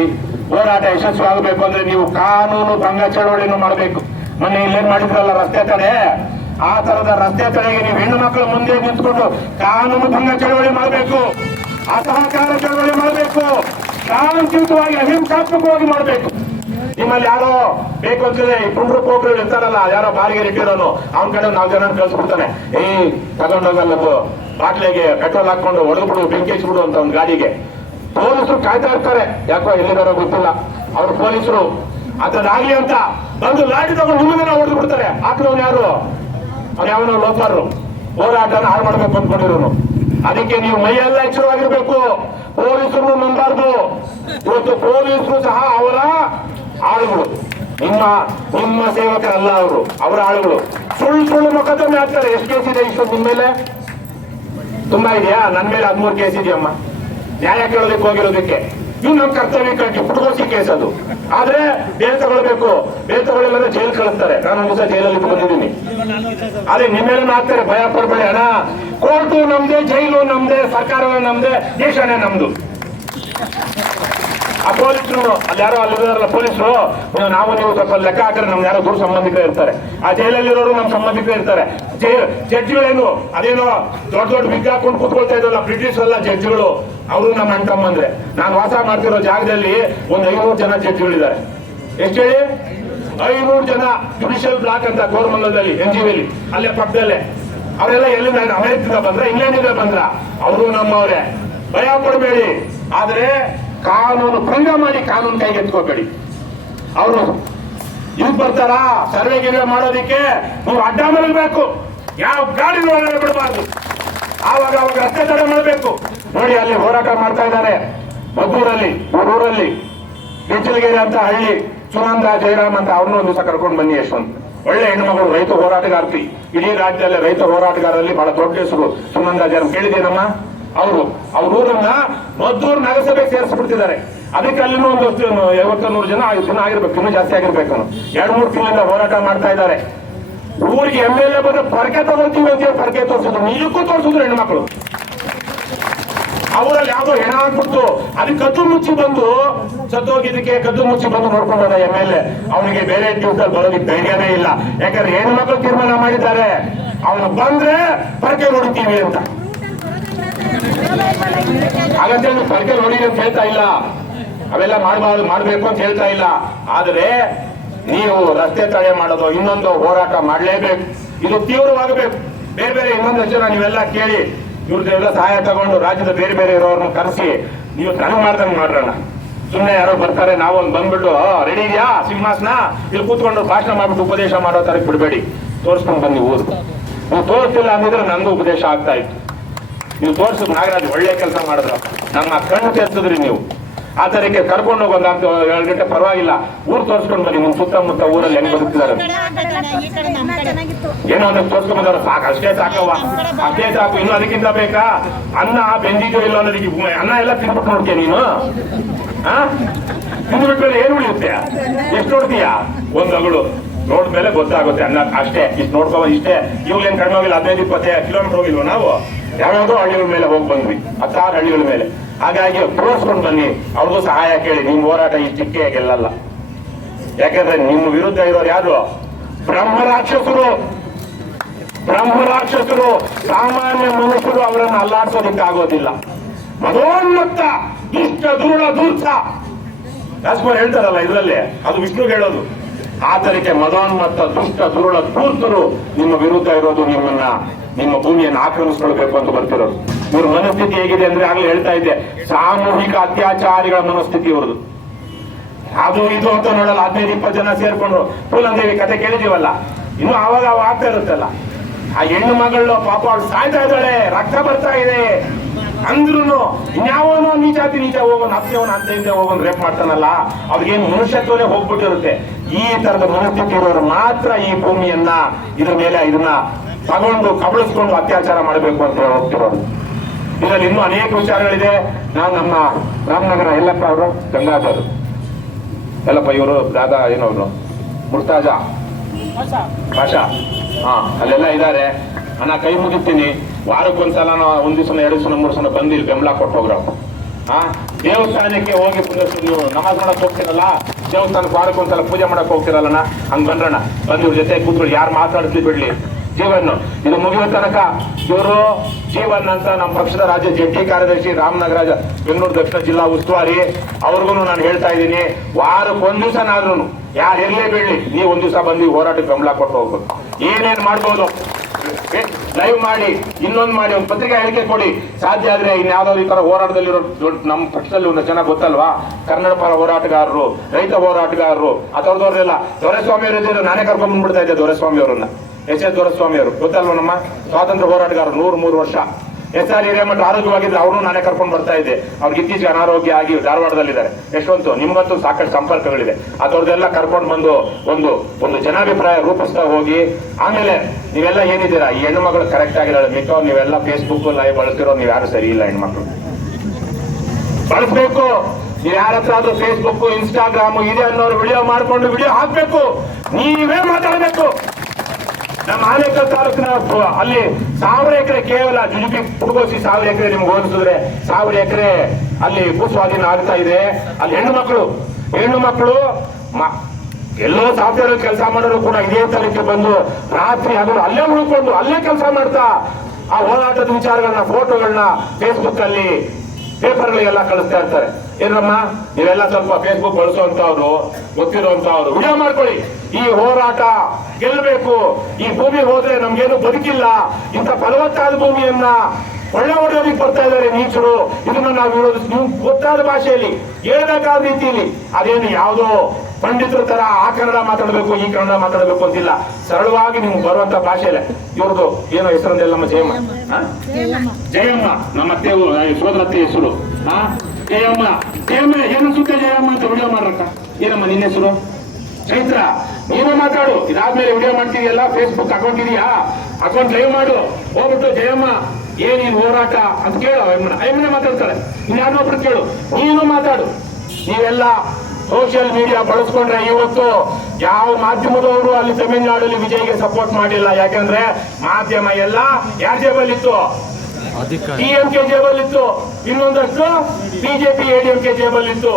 ಹೋರಾಟ ಯಶಸ್ವಿ ಆಗಬೇಕು ಅಂದ್ರೆ ನೀವು ಕಾನೂನು ಭಂಗ ಚಳವಳಿಯನ್ನು ಮಾಡಬೇಕು. ಮೊನ್ನೆ ಇಲ್ಲೇನ್ ಮಾಡಿದ್ರಲ್ಲ ರಸ್ತೆ ತಡೆ, ಆ ತರದ ರಸ್ತೆ ತಡೆಗೆ ನೀವು ಹೆಣ್ಣು ಮಕ್ಕಳು ಮುಂದೆ ನಿಂತ್ಕೊಂಡು ಕಾನೂನು ಭಂಗ ಚಳವಳಿ ಮಾಡಬೇಕು, ಅಸಹಕಾರ ಚಳವಳಿ ಮಾಡಬೇಕು, ಶಾಂತಿಯುತವಾಗಿ ಅಹಿಂಸಾತ್ಮಕವಾಗಿ ಮಾಡಬೇಕು. ನಿಮ್ಮಲ್ಲಿ ಯಾರೋ ಬೇಕು ಅಂತಂದ್ರೆ ಈ ಪುಂಡ್ರು ಪೋಖ್ರು ಇರ್ತಾರಲ್ಲ, ಯಾರೋ ಬಾರಿಗೆ ಇಟ್ಟಿರೋನು, ಅವನ ಕಡೆ 4 ಜನ ಕಳ್ಸ್ಬಿಡ್ತಾನೆ. ತಗೊಂಡೋಗಲ್ಲದು ಬಾಟ್ಲಿಗೆ ಪೆಟ್ರೋಲ್ ಹಾಕೊಂಡು ಹೊಡೆದ್ಬಿಡು, ಬೆಂಕಿ ಹಚ್ಬಿಡು ಅಂತ ಒಂದು ಗಾಡಿಗೆ. ಪೊಲೀಸರು ಕಾಯ್ತಾ ಇರ್ತಾರೆ, ಯಾಕೋ ಎಲ್ಲಿದಾರೋ ಗೊತ್ತಿಲ್ಲ. ಅವ್ರು ಪೊಲೀಸರು ಅದಾಗ್ಲಿ ಅಂತ ಬಂದು ಲಾಠಿ ತಗೊಂಡು ಹುಡುಗನ ಹೊಡೆದು ಬಿಡ್ತಾರೆ. ಹಾಕಿದವನು ಯಾರು? ಅವ್ನು ಯಾವನೋ ಲೋಕರು, ಹೋರಾಟನ ಹಾಳು ಮಾಡ್ಬೇಕು ಅಂದ್ಕೊಂಡಿರೋನು. ಅದಕ್ಕೆ ನೀವು ಮೈಯೆಲ್ಲ ಎಚ್ಚರವಾಗಿರ್ಬೇಕು. ಪೊಲೀಸರು ನಂಬಾರ್ದು. ಇವತ್ತು ಪೊಲೀಸರು ಸಹ ಅವರ ಆಳುಗಳು, ನಿಮ್ಮ ಸೇವಕರಲ್ಲ ಅವರು, ಅವರ ಆಳುಗಳು. ಸುಳ್ಳು ಮೊಕದ್ದಮೆ ಹಾಕ್ತಾರೆ. ಎಷ್ಟು ಕೇಸ್ ಇದೆ ಇಷ್ಟೊಂದು ನಿಮ್ಮ ಮೇಲೆ? ತುಂಬಾ ಇದೆಯಾ? ನನ್ನ ಮೇಲೆ 13 ಕೇಸ್ ಇದೆಯಮ್ಮ. ನ್ಯಾಯ ಕೇಳೋದಕ್ಕೆ ಹೋಗಿರೋದಕ್ಕೆ. ಇವು ನಮ್ಮ ಕರ್ತವ್ಯಕ್ಕೆ ಪುಟ್ಕೋಸಿ ಕೇಸ್ ಅದು. ಆದ್ರೆ ಬೇಲ್ ತಗೊಳ್ಬೇಕು. ಬೇಲ್ ತಗೊಳ್ಳಿಲ್ಲ ಜೈಲ್ ಕಳಿಸ್ತಾರೆ. ನಾನು ಒಂದು ದಿವಸ ಜೈಲಲ್ಲಿ ಬಂದಿದ್ದೀನಿ. ಅದೇ ನಿಮ್ಮೇಲೆ ಹಾಕ್ತಾರೆ, ಭಯ ಪಡಬೇಡಿ ಅಣ್ಣ. ಕೋರ್ಟು ನಮ್ದೇ, ಜೈಲು ನಮ್ದೇ, ಸರ್ಕಾರವೇ ನಮ್ದೇ, ದೇಶನೇ ನಮ್ದು. ಆ ಪೊಲೀಸರು ಅಲ್ಲಿ ಯಾರೋ ಅಲ್ಲಿದಾರಲ್ಲ ಪೊಲೀಸರು, ನಾವು ನೀವು ಸ್ವಲ್ಪ ಲೆಕ್ಕ ಹಾಕಿದ್ರೆ ನಮ್ಗೆ ಯಾರೋ ದೂರ ಸಂಬಂಧಿಕರು ಇರ್ತಾರೆ. ಆ ಜೈಲಲ್ಲಿರೋರು ನಮ್ಮ ಸಂಬಂಧಿಕರು ಇರ್ತಾರೆ. ಜಡ್ಜಿಗಳೇನು ಅದೇನೋ ದೊಡ್ಡ ವಿಗ್ ಹಾಕೊಂಡು ಕೂತ್ಕೊಳ್ತಾ ಇದ್ರಲ್ಲ ಬ್ರಿಟಿಷ್ ಎಲ್ಲ ಜಡ್ಜಿಗಳು, ಅವರು ನಮ್ಮ ಅಣ್ತಮ್ಮಂದ್ರೆ. ನಾನು ವಾಸ ಮಾಡ್ತಿರೋ ಜಾಗದಲ್ಲಿ ಒಂದು 500 ಜನ ಜಡ್ಜಿಗಳಿದ್ದಾರೆ. ಎಷ್ಟು ಹೇಳಿ? 500 ಜನ. ಜುಡಿಷಿಯಲ್ ಬ್ಲಾಕ್ ಅಂತ ಕೋರಮಂಗಲದಲ್ಲಿ, NGV ಅಲ್ಲೇ ಪಕ್ಕದಲ್ಲೇ. ಅವರೆಲ್ಲ ಎಲ್ಲಿಂದ? ಅಮೆರಿಕದಿಂದ ಬಂದ್ರ, ಇಂಗ್ಲೆಂಡಿಂದ ಬಂದ್ರ? ಅವರು ನಮ್ಮವರೇ. ಭಯ ಪಡಬೇಡಿ. ಆದ್ರೆ ಕಾನೂನು ಭಂಗ ಮಾಡಿ ಕಾನೂನು ಕೈಗೆ ಎತ್ಕೋಬೇಡಿ. ಅವರು ಇದಕ್ಕೆ ಬರ್ತಾರ ಸರ್ವೆ ಗಿರ್ವೆ ಮಾಡೋದಿಕ್ಕೆ, ನೀವು ಅಡ್ಡ ಮಲಗಬೇಕು. ಯಾವ ಗಾಡಿ ಒಳಗಡೆ ಬಿಡಬಾರ್ದು. ಆವಾಗ ರಸ್ತೆ ತಡೆ ಮಾಡಬೇಕು. ನೋಡಿ ಅಲ್ಲಿ ಹೋರಾಟ ಮಾಡ್ತಾ ಇದ್ದಾರೆ ಮದ್ದೂರಲ್ಲಿ, ಊರಲ್ಲಿ ಬಿಚ್ಚಲಗೆರೆ ಅಂತ ಹಳ್ಳಿ. ಸುನಂದ ಜಯರಾಮ್ ಅಂತ ಅವ್ರನ್ನೂ ಒಂದು ದಿವಸ ಕರ್ಕೊಂಡು ಬನ್ನಿ. ಯಶವಂತ್ ಒಳ್ಳೆ ಹೆಣ್ಮಗಳು, ರೈತ ಹೋರಾಟಗಾರ್ತಿ. ಇಡೀ ರಾಜ್ಯದಲ್ಲಿ ರೈತ ಹೋರಾಟಗಾರರಲ್ಲಿ ಬಹಳ ದೊಡ್ಡ ಹೆಸರು ಸುನಂದ ಜಯರಾಮ್. ಕೇಳಿದ್ದೇನಮ್ಮ? ಅವ್ರ ಊರನ್ನ ಮದ್ದೂರು ನಗರಸಭೆಗೆ ಸೇರಿಸ್ಬಿಡ್ತಿದ್ದಾರೆ. ಅದಕ್ಕೆ ಅಲ್ಲಿನೂ ಒಂದು 50-100 ಜನ ಆಗಿರ್ಬೇಕು, ಇನ್ನೂ ಜಾಸ್ತಿ ಆಗಿರ್ಬೇಕು. 2-3 ತಿಂಗಳಿಂದ ಹೋರಾಟ ಮಾಡ್ತಾ ಇದ್ದಾರೆ. ಊರಿಗೆ MLA ಬಂದು ಪರಕೆ ತಗೋತೀವಿ ಅಂತ ಹೇಳಿ ಪರಕೆ ತೋರಿಸಿದ್ರು, ನಿಜಕ್ಕೂ ತೋರಿಸಿದ್ರು ಹೆಣ್ಮಕ್ಳು. ಅವರಲ್ಲಿ ಯಾವ್ದೋ ಹೆಣ ಹಾಕ್ಬಿಟ್ಟು ಅದಕ್ಕೆ ಕದ್ದು ಮುಚ್ಚಿ ಬಂದು ಸತ್ತೋಗಿದ್ದಕ್ಕೆ ಕದ್ದು ಮುಚ್ಚಿ ಬಂದು ನೋಡ್ಕೊಂಡು ಹೋದ MLA. ಅವನಿಗೆ ಬೇರೆ ದಿವಸದಲ್ಲಿ ಬರೋದಕ್ಕೆ ಧೈರ್ಯನೇ ಇಲ್ಲ. ಯಾಕಂದ್ರೆ ಹೆಣ್ಮಕ್ಳು ತೀರ್ಮಾನ ಮಾಡಿದ್ದಾರೆ, ಅವನು ಬಂದ್ರೆ ಪರಕೆ ನೋಡ್ತೀವಿ ಅಂತ. ಹಾಗಂತೇಳಿ ಪರಕೆ ನೋಡಿ ಅಂತ ಹೇಳ್ತಾ ಇಲ್ಲ, ಅವೆಲ್ಲ ಮಾಡ್ಬೇಕು ಅಂತ ಹೇಳ್ತಾ ಇಲ್ಲ. ಆದ್ರೆ ನೀವು ರಸ್ತೆ ತಡೆ ಮಾಡೋದು, ಇನ್ನೊಂದು ಹೋರಾಟ ಮಾಡಲೇಬೇಕು. ಇದು ತೀವ್ರವಾಗಬೇಕು. ಬೇರೆ ಬೇರೆ ಇನ್ನೊಂದು ಜನ ನೀವೆಲ್ಲ ಕೇಳಿ, ಇವ್ರದ್ದೆಲ್ಲ ಸಹಾಯ ತಗೊಂಡು ರಾಜ್ಯದ ಬೇರೆ ಬೇರೆ ಇರೋರ್ನ ಕರೆಸಿ ನೀವು ನನಗೆ ಮಾಡ್ದಂಗೆ ಮಾಡ್ರಣ. ಸುಮ್ಮನೆ ಯಾರೋ ಬರ್ತಾರೆ, ನಾವೊಂದು ಬಂದ್ಬಿಟ್ಟು ರೆಡಿ ಇದೆಯಾ ಸಿಂಹಾಸನ, ಇಲ್ಲಿ ಕೂತ್ಕೊಂಡು ಭಾಷಣ ಮಾಡ್ಬಿಟ್ಟು ಉಪದೇಶ ಮಾಡೋ ತರ ಬಿಡಬೇಡಿ. ತೋರಿಸ್ಕೊಂಡು ಬನ್ನಿ ಊರು. ನೀವು ತೋರಿಸ್ತಿಲ್ಲ ಅಂದಿದ್ರೆ ನಂದು ಉಪದೇಶ ಆಗ್ತಾ ಇತ್ತು. ನೀವು ತೋರಿಸಿದ್ ನಾಗರಾಜ್ ಒಳ್ಳೆ ಕೆಲಸ ಮಾಡಿದ್ರು, ನಮ್ಮ ಕಣ್ಣು ತೆರೆಸಿದ್ರಿ ನೀವು. ಆ ತರಕ್ಕೆ ಕರ್ಕೊಂಡು ಹೋಗೋದು 2 ಗಂಟೆ ಪರವಾಗಿಲ್ಲ, ಊರು ತೋರಿಸ್ಕೊಂಡು ಬನ್ನಿ. ನಿಮ್ ಸುತ್ತಮುತ್ತ ಊರಲ್ಲಿ ಹೆಂಗ್ ಬದುಕ್ತಿದ್ದಾರೆ ಏನೋ ಒಂದಷ್ಟು ತೋರಿಸ್ಕೊಂಡ್ ಬಂದವ್ರು. ಸಾಕು, ಅಷ್ಟೇ ಸಾಕವ್ವ, ಅಷ್ಟೇ ಸಾಕು. ಇನ್ನು ಅದಕ್ಕಿಂತ ಬೇಕಾ? ಅನ್ನ ಬೆಂದಿದೋ ಇಲ್ಲ ಅನ್ನೋದಕ್ಕೆ ಅನ್ನ ಎಲ್ಲ ತಿನ್ಬಿಟ್ಟು ನೋಡ್ತೀಯ ನೀನು? ತಿಂದ್ಬಿಟ್ಮೇಲೆ ಏನು ಉಳಿಯುತ್ತೆ? ಎಷ್ಟು ನೋಡ್ತೀಯ? ಒಂದು ಅಗಳು ನೋಡ್ಮೇಲೆ ಗೊತ್ತಾಗುತ್ತೆ ಅನ್ನ. ಅಷ್ಟೇ, ಇಷ್ಟು ನೋಡ್ಕೋ ಇಷ್ಟೇ. ಇವ್ಲೇನ್ ಕಡಿಮೆ ಹೋಗಿಲ್ಲ, 15-20 ಕಿಲೋಮೀಟರ್ ಹೋಗಿಲ್ವ ನಾವು? ಯಾವ್ಯಾವ್ದೋ ಹಳ್ಳಿಗಳ ಮೇಲೆ ಹೋಗಿ ಬಂದ್ವಿ, 10 ಹಳ್ಳಿಗಳ ಮೇಲೆ. ಹಾಗಾಗಿ ತೋರಿಸ್ಕೊಂಡು ಬನ್ನಿ, ಅವ್ರಿಗೂ ಸಹಾಯ ಕೇಳಿ. ನಿಮ್ ಹೋರಾಟ ಇಷ್ಟಕ್ಕೆ ಗೆಲ್ಲಲ್ಲ. ಯಾಕಂದ್ರೆ ನಿಮ್ಮ ವಿರುದ್ಧ ಇರೋರು ಯಾರು? ಬ್ರಹ್ಮರಾಕ್ಷಸರು. ಸಾಮಾನ್ಯ ಮನುಷ್ಯರು ಅವರನ್ನು ಅಲ್ಲಾಡ್ಸೋದಕ್ಕೆ ಆಗೋದಿಲ್ಲ. ಮದೋನ್ಮತ್ತ ದುಷ್ಟ ದುರುಳ ಧೂರ್ತ ರಾಜ್ಕುಮಾರ್ ಹೇಳ್ತಾರಲ್ಲ ಇದರಲ್ಲಿ, ಅದು ವಿಷ್ಣುಗೆ ಹೇಳೋದು. ಆ ತರಕ್ಕೆ ಮದೋನ್ಮತ್ತ ದುಷ್ಟ ದುರುಳ ಧೂರ್ತರು ನಿಮ್ಮ ವಿರುದ್ಧ ಇರೋದು, ನಿಮ್ಮ ಭೂಮಿಯನ್ನು ಆಕ್ರಮಿಸ್ಕೊಳ್ಬೇಕು ಅಂತ ಬರ್ತಿರೋದು. ಇವ್ರ ಮನಸ್ಥಿತಿ ಹೇಗಿದೆ ಅಂದ್ರೆ, ಆಗ್ಲೇ ಹೇಳ್ತಾ ಇದ್ದೆ, ಸಾಮೂಹಿಕ ಅತ್ಯಾಚಾರಿಗಳ ಮನಸ್ಥಿತಿ ಇವ್ರದ್ದು. ಅದು ಇದು ಅಂತ ನೋಡಲ್ಲ. 15-20 ಜನ ಸೇರ್ಕೊಂಡು ಫೂಲಂದೇವಿ ಕತೆ ಕೇಳಿದೀವಲ್ಲ, ಇನ್ನು ಆವಾಗ ಆಗ್ತಾ ಇರುತ್ತಲ್ಲ. ಆ ಹೆಣ್ಣು ಮಗಳು ಪಾಪ ಅವಳು ಸಾಯ್ತಾ ಇದ್ದಾಳೆ, ರಕ್ತ ಬರ್ತಾ ಇದೆ ಅಂದ್ರೂ ಇನ್ಯಾವನೋ ನೀಚ ಹೋಗೋನು, ಹತ್ತವನು ಅಂತ ಹಿಂದೆ ಹೋಗೋನು ರೇಪ್ ಮಾಡ್ತಾನಲ್ಲ, ಅವ್ರಿಗೇನು ಮನುಷ್ಯತ್ವನೇ ಹೋಗ್ಬಿಟ್ಟಿರುತ್ತೆ. ಈ ತರದ ಮನಸ್ಥಿತಿ ಇರೋರು ಮಾತ್ರ ಈ ಭೂಮಿಯನ್ನ ಇದ್ರ ಮೇಲೆ ಇದನ್ನ ತಗೊಂಡು ಕಬಳಿಸ್ಕೊಂಡು ಅತ್ಯಾಚಾರ ಮಾಡಬೇಕು ಅಂತ ಹೋಗ್ತಿರೋದು. ಇದರಲ್ಲಿ ಇನ್ನೂ ಅನೇಕ ವಿಚಾರಗಳಿದೆ. ನಾನು ನಮ್ಮ ರಾಮನಗರ ಯಲ್ಲಪ್ಪ ಅವರು, ಗಂಗಾಧರ್ ಯಲ್ಲಪ್ಪ ಇವರು, ದಾದಾ ಏನವರು ಮುರ್ತಾಜಾ ಭಾಷಾ, ಅಲ್ಲೆಲ್ಲ ಇದ್ದಾರೆ. ಅಣ್ಣ ಕೈ ಮುಗಿತೀನಿ, ವಾರಕ್ಕೊಂದ್ಸಲ 1 ದಿವಸ 2 ದಿವಸ 3 ದಿವಸ ಬಂದು ಇಲ್ಲಿ ಬೆಂಬಲ ಕೊಟ್ಟು ಹೋಗ್ರಪ್ಪ. ದೇವಸ್ಥಾನಕ್ಕೆ ಹೋಗಿ ನೀವು ನಮಾಜ್ ಮಾಡಕ್ ಹೋಗ್ತಿರಲ್ಲ, ದೇವಸ್ಥಾನಕ್ಕೆ ವಾರಕ್ಕೊಂದ್ಸಲ ಪೂಜೆ ಮಾಡಕ್ ಹೋಗ್ತಿರಲ್ಲಣ್ಣ, ಹಂಗ್ ಬಂದ್ರಣ್ಣ. ಬಂದು ಇವ್ರ ಜೊತೆ ಕೂತ್ಕೊಳ್ಳಿ, ಯಾರು ಮಾತಾಡಿಸ್ಲಿ ಬಿಡ್ಲಿ. ಜೀವನ್ ಇದು ಮುಗಿಯೋ ತನಕ ಇವರು ಜೀವನ್ ಅಂತ ನಮ್ಮ ಪಕ್ಷದ ರಾಜ್ಯ ಜಂಟಿ ಕಾರ್ಯದರ್ಶಿ ರಾಮನಗರ ಬೆಂಗಳೂರು ದಕ್ಷಿಣ ಜಿಲ್ಲಾ ಉಸ್ತುವಾರಿ, ಅವ್ರಿಗೂ ನಾನು ಹೇಳ್ತಾ ಇದ್ದೀನಿ, ವಾರಕ್ಕೆ 1 ದಿವಸನಾದ್ರೂ ಯಾರು ಇರ್ಲೇ ಬಿಡ್ಲಿ, ನೀವು 1 ದಿವಸ ಬಂದು ಹೋರಾಟಕ್ಕೆ ಬೆಂಬಲ ಕೊಟ್ಟು ಹೋಗ್ಬೇಕು. ಏನೇನ್ ಮಾಡ್ಬೋದು ಲೈವ್ ಮಾಡಿ, ಇನ್ನೊಂದು ಮಾಡಿ, ಒಂದು ಪತ್ರಿಕಾ ಹೇಳಿಕೆ ಕೊಡಿ. ಸಾಧ್ಯ ಆದ್ರೆ ಇನ್ಯಾವ್ದಾದ್ರು ಈ ತರ ಹೋರಾಟದಲ್ಲಿರೋ ನಮ್ಮ ಪಕ್ಷದಲ್ಲಿ ಒಂದು ಜನ ಗೊತ್ತಲ್ವಾ, ಕನ್ನಡ ಪರ ಹೋರಾಟಗಾರರು, ರೈತ ಹೋರಾಟಗಾರರು, ಅಥವ್ರದವ್ರೆಲ್ಲ. ದೊರೆಸ್ವಾಮಿ ಅವರು ನಾನೇ ಕರ್ಕೊಂಡ್ ಬಂದ್ಬಿಡ್ತಾ ಇದ್ದೆ. ದೊರೆಸ್ವಾಮಿ ಅವರನ್ನ, ಎಸ್ ದೊರೆಸ್ವಾಮಿ ಅವರು ಗೊತ್ತಲ್ವ, ನಮ್ಮ ಸ್ವಾತಂತ್ರ್ಯ ಹೋರಾಟಗಾರರು, 103 ವರ್ಷ. SR ಹಿರೇಮಠ ಆರೋಗ್ಯವಾಗಿದ್ರೆ ಅವ್ರನ್ನೂ ನಾನೇ ಕರ್ಕೊಂಡು ಬರ್ತಾ ಇದ್ದೆ. ಅವ್ರಿಗೆ ಇತ್ತೀಚೆಗೆ ಅನಾರೋಗ್ಯ ಆಗಿ ಧಾರವಾಡದಲ್ಲಿದ್ದಾರೆ. ಎಷ್ಟೊಂದು ನಿಮ್ಗಂತೂ ಸಾಕಷ್ಟು ಸಂಪರ್ಕಗಳಿದೆ. ಅದವ್ರದ್ದೆಲ್ಲ ಕರ್ಕೊಂಡು ಬಂದು ಒಂದು ಜನಾಭಿಪ್ರಾಯ ರೂಪಿಸ್ತಾ ಹೋಗಿ, ಆಮೇಲೆ ನೀವೆಲ್ಲ ಏನಿದ್ದೀರಾ, ಈ ಹೆಣ್ಣು ಮಗಳು ಕರೆಕ್ಟ್ ಆಗಿರೋದು, ಮಿಕ್ಕವ್ರು ನೀವೆಲ್ಲ ಫೇಸ್ಬುಕ್ ಲೈವ್ ಬಳಸ್ತಿರೋ ನೀವು ಯಾರು ಸರಿ ಇಲ್ಲ. ಹೆಣ್ಮಕ್ಳು ಬಳಸ್ಬೇಕು. ನೀವು ಯಾರ ಹತ್ರ ಆದ್ರೂ ಫೇಸ್ಬುಕ್, ಇನ್ಸ್ಟಾಗ್ರಾಮ್ ಇದೆ ಅನ್ನೋರು ವಿಡಿಯೋ ಮಾಡ್ಕೊಂಡು ವಿಡಿಯೋ ಹಾಕ್ಬೇಕು, ನೀವೇ ಮಾತಾಡಬೇಕು. ನಮ್ಮ ಆನೇಕಲ್ ತಾಲೂಕಿನ ಅಲ್ಲಿ 1000 ಎಕರೆ ಕೇವಲ ಜುಜುಬಿ ಪುಡ್ಗೋಸಿ 1000 ಎಕರೆ ನಿಮ್ಗೆ ಹೋಲಿಸಿದ್ರೆ 1000 ಎಕರೆ ಅಲ್ಲಿ ಭೂಸ್ವಾಧೀನ ಆಗ್ತಾ ಇದೆ. ಅಲ್ಲಿ ಹೆಣ್ಣು ಮಕ್ಕಳು ಎಲ್ಲೋ ಸಾಫ್ಟ್ವೇರ್ ಕೆಲಸ ಮಾಡೋರು ಕೂಡ ಇದೇ ತರಕ್ಕೆ ಬಂದು ರಾತ್ರಿ ಹಗಲು ಅಲ್ಲೇ ಉಳ್ಕೊಂಡು ಅಲ್ಲೇ ಕೆಲಸ ಮಾಡ್ತಾ ಆ ಹೋರಾಟದ ವಿಚಾರಗಳನ್ನ, ಫೋಟೋಗಳನ್ನ ಫೇಸ್ಬುಕ್ ಅಲ್ಲಿ, ಪೇಪರ್ಗಳಿಗೆಲ್ಲ ಕಳಿಸ್ತಾ ಇರ್ತಾರೆ. ಏನಮ್ಮ ನೀವೆಲ್ಲ ಸ್ವಲ್ಪ ಫೇಸ್ಬುಕ್ ಬಳಸುವಂತವ್ರು, ಗೊತ್ತಿರುವಂತವ್ರು ವಿಡಿಯೋ ಮಾಡ್ಕೊಳ್ಳಿ. ಈ ಹೋರಾಟ ಗೆಲ್ಲಬೇಕು. ಈ ಭೂಮಿ ಹೋದ್ರೆ ನಮ್ಗೇನು ಬದುಕಿಲ್ಲ. ಇಂಥ ಫಲವತ್ತಾದ ಭೂಮಿಯನ್ನ ಒಳ್ಳೆ ಹೊಡೆಯೋದಕ್ಕೆ ಬರ್ತಾ ಇದ್ದಾರೆ ನೀಚರು. ಇದನ್ನ ನಾವು ನೀವು ಗೊತ್ತಾದ ಭಾಷೆಯಲ್ಲಿ, ಹೇಳ್ಬೇಕಾದ ರೀತಿಯಲ್ಲಿ, ಅದೇನು ಯಾವುದೋ ಪಂಡಿತರ ತರ ಆ ಕನ್ನಡ ಮಾತಾಡಬೇಕು, ಈ ಕನ್ನಡ ಮಾತಾಡಬೇಕು ಅಂತಿಲ್ಲ. ಸರಳವಾಗಿ ನಿಮ್ಗೆ ಬರುವಂತ ಭಾಷೆಯಲ್ಲೇ. ಇವ್ರದ್ದು ಏನೋ ಹೆಸರಂದೆಲ್ಲಮ್ಮ, ಜಯಮ್ಮ ನಮ್ಮ ಅತ್ತೆ ಸೋದರತ್ತೆ ಹೆಸರು. ಜಯಮ್ಮ ಏನನ್ಸುತ್ತೆ ಜಯಮ್ಮ ಅಂತ ವಿಡಿಯೋ ಮಾಡ್ರಕ್ಕ. ಏನಮ್ಮ ನಿನ್ನ ಹೆಸರು? ಚೈತ್ರ. ನೀನು ಮಾತಾಡು. ಇದಾದ್ಮೇಲೆ ವಿಡಿಯೋ ಮಾಡ್ತಿದೆಯಲ್ಲ, ಫೇಸ್ಬುಕ್ ಅಕೌಂಟ್ ಇದೆಯಾ, ಅಕೌಂಟ್ ಲೈವ್ ಮಾಡು. ಹೋಗ್ಬಿಟ್ಟು ಜಯಮ್ಮ ಏನೇನು ಹೋರಾಟ ಅಂತ ಕೇಳು. ಅಯ್ಯಮ್ಮನ ಮಾತಾಡ್ತಾಳೆ. ಇನ್ಯಾರನ್ನೊಬ್ರು ಕೇಳು, ನೀನು ಮಾತಾಡು. ನೀವೆಲ್ಲ ಸೋಷಿಯಲ್ ಮೀಡಿಯಾ ಬಳಸ್ಕೊಂಡ್ರೆ ಇವತ್ತು ಯಾವ ಮಾಧ್ಯಮದವರು ಅಲ್ಲಿ ತಮಿಳುನಾಡಲ್ಲಿ ವಿಜಯ್ಗೆ ಸಪೋರ್ಟ್ ಮಾಡಿಲ್ಲ. ಯಾಕಂದ್ರೆ ಮಾಧ್ಯಮ ಎಲ್ಲ ಯಾರ ಜೇಬಲ್ಲಿತ್ತು? ಡಿಎಂಕೆ ಜೇಬಲ್ಲಿತ್ತು, ಇನ್ನೊಂದಷ್ಟು ಬಿಜೆಪಿ ಎಡಿಎಂಕೆ ಜೇಬಲ್ಲಿತ್ತು.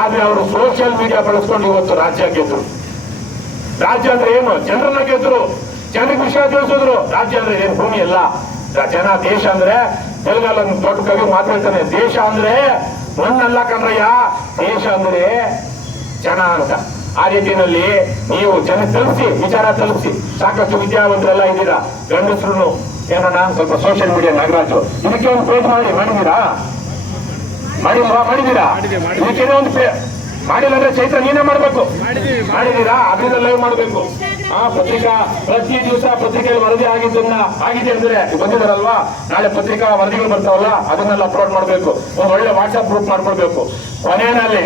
ಆದ್ರೆ ಅವರು ಸೋಷಿಯಲ್ ಮೀಡಿಯಾ ಬಳಸ್ಕೊಂಡು ಇವತ್ತು ರಾಜ್ಯ ಗೆದ್ರು. ರಾಜ್ಯ ಅಂದ್ರೆ ಏನು? ಜನರನ್ನ ಗೆದ್ರು, ಜನರಿಗೆ ವಿಷಯ ತಿಳಿಸಿದ್ರು. ರಾಜ್ಯ ಅಂದ್ರೆ ಏನು? ಭೂಮಿ ಅಲ್ಲ ಜನ. ದೇಶ ಅಂದ್ರೆ ತೆಲುಗಲ್ಲ ದೊಡ್ಡ ಕವಿ ಮಾತಾಡ್ತಾನೆ, ದೇಶ ಅಂದ್ರೆ ಮಣ್ಣಲ್ಲ ಕಣ್ರಯ್ಯ, ದೇಶ ಅಂದ್ರೆ ಜನ ಅಂತ. ಆ ರೀತಿಯಲ್ಲಿ ನೀವು ಜನ ತಲುಪಿಸಿ, ವಿಚಾರ ತಲುಪಿಸಿ. ಸಾಕಷ್ಟು ವಿದ್ಯಾವಂತರೆಲ್ಲ ಇದ್ದೀರಾ, ಗಂಡಸರು ಏನೋಣ ಸ್ವಲ್ಪ ಸೋಷಿಯಲ್ ಮೀಡಿಯಾ. ನಾಗರಾಜು ಇದಕ್ಕೆ ಒಂದು ಪೇಜ್ ಮಾಡಿದ್ದೀರಾ? ಮಾಡಿದ್ದೀರಾ? ಇದಕ್ಕೆ ಒಂದು ಮಾಡಿಲ್ಲ ಅಂದ್ರೆ ಚೈತ್ರ ನೀನೇ ಮಾಡ್ಬೇಕು. ಮಾಡಿದೀರಾ? ಅದರಿಂದ ಲೈವ್ ಮಾಡ್ಬೇಕು. ಪತ್ರಿಕಾ ಪ್ರತಿ ದಿವಸ ಪತ್ರಿಕೆಯಲ್ಲಿ ವರದಿ ಆಗಿದೆ ಅಂದ್ರೆ ಬಂದಿದಾರಲ್ವಾ, ನಾಳೆ ಪತ್ರಿಕಾ ವರದಿಗಳು ಬರ್ತಾವಲ್ಲ, ಅದನ್ನೆಲ್ಲ ಅಪ್ಲೋಡ್ ಮಾಡ್ಬೇಕು. ಒಂದು ಒಳ್ಳೆ ವಾಟ್ಸ್ಆಪ್ ಗ್ರೂಪ್ ಮಾಡ್ಕೊಳ್ಬೇಕು. ಕೊನೆಯಲ್ಲಿ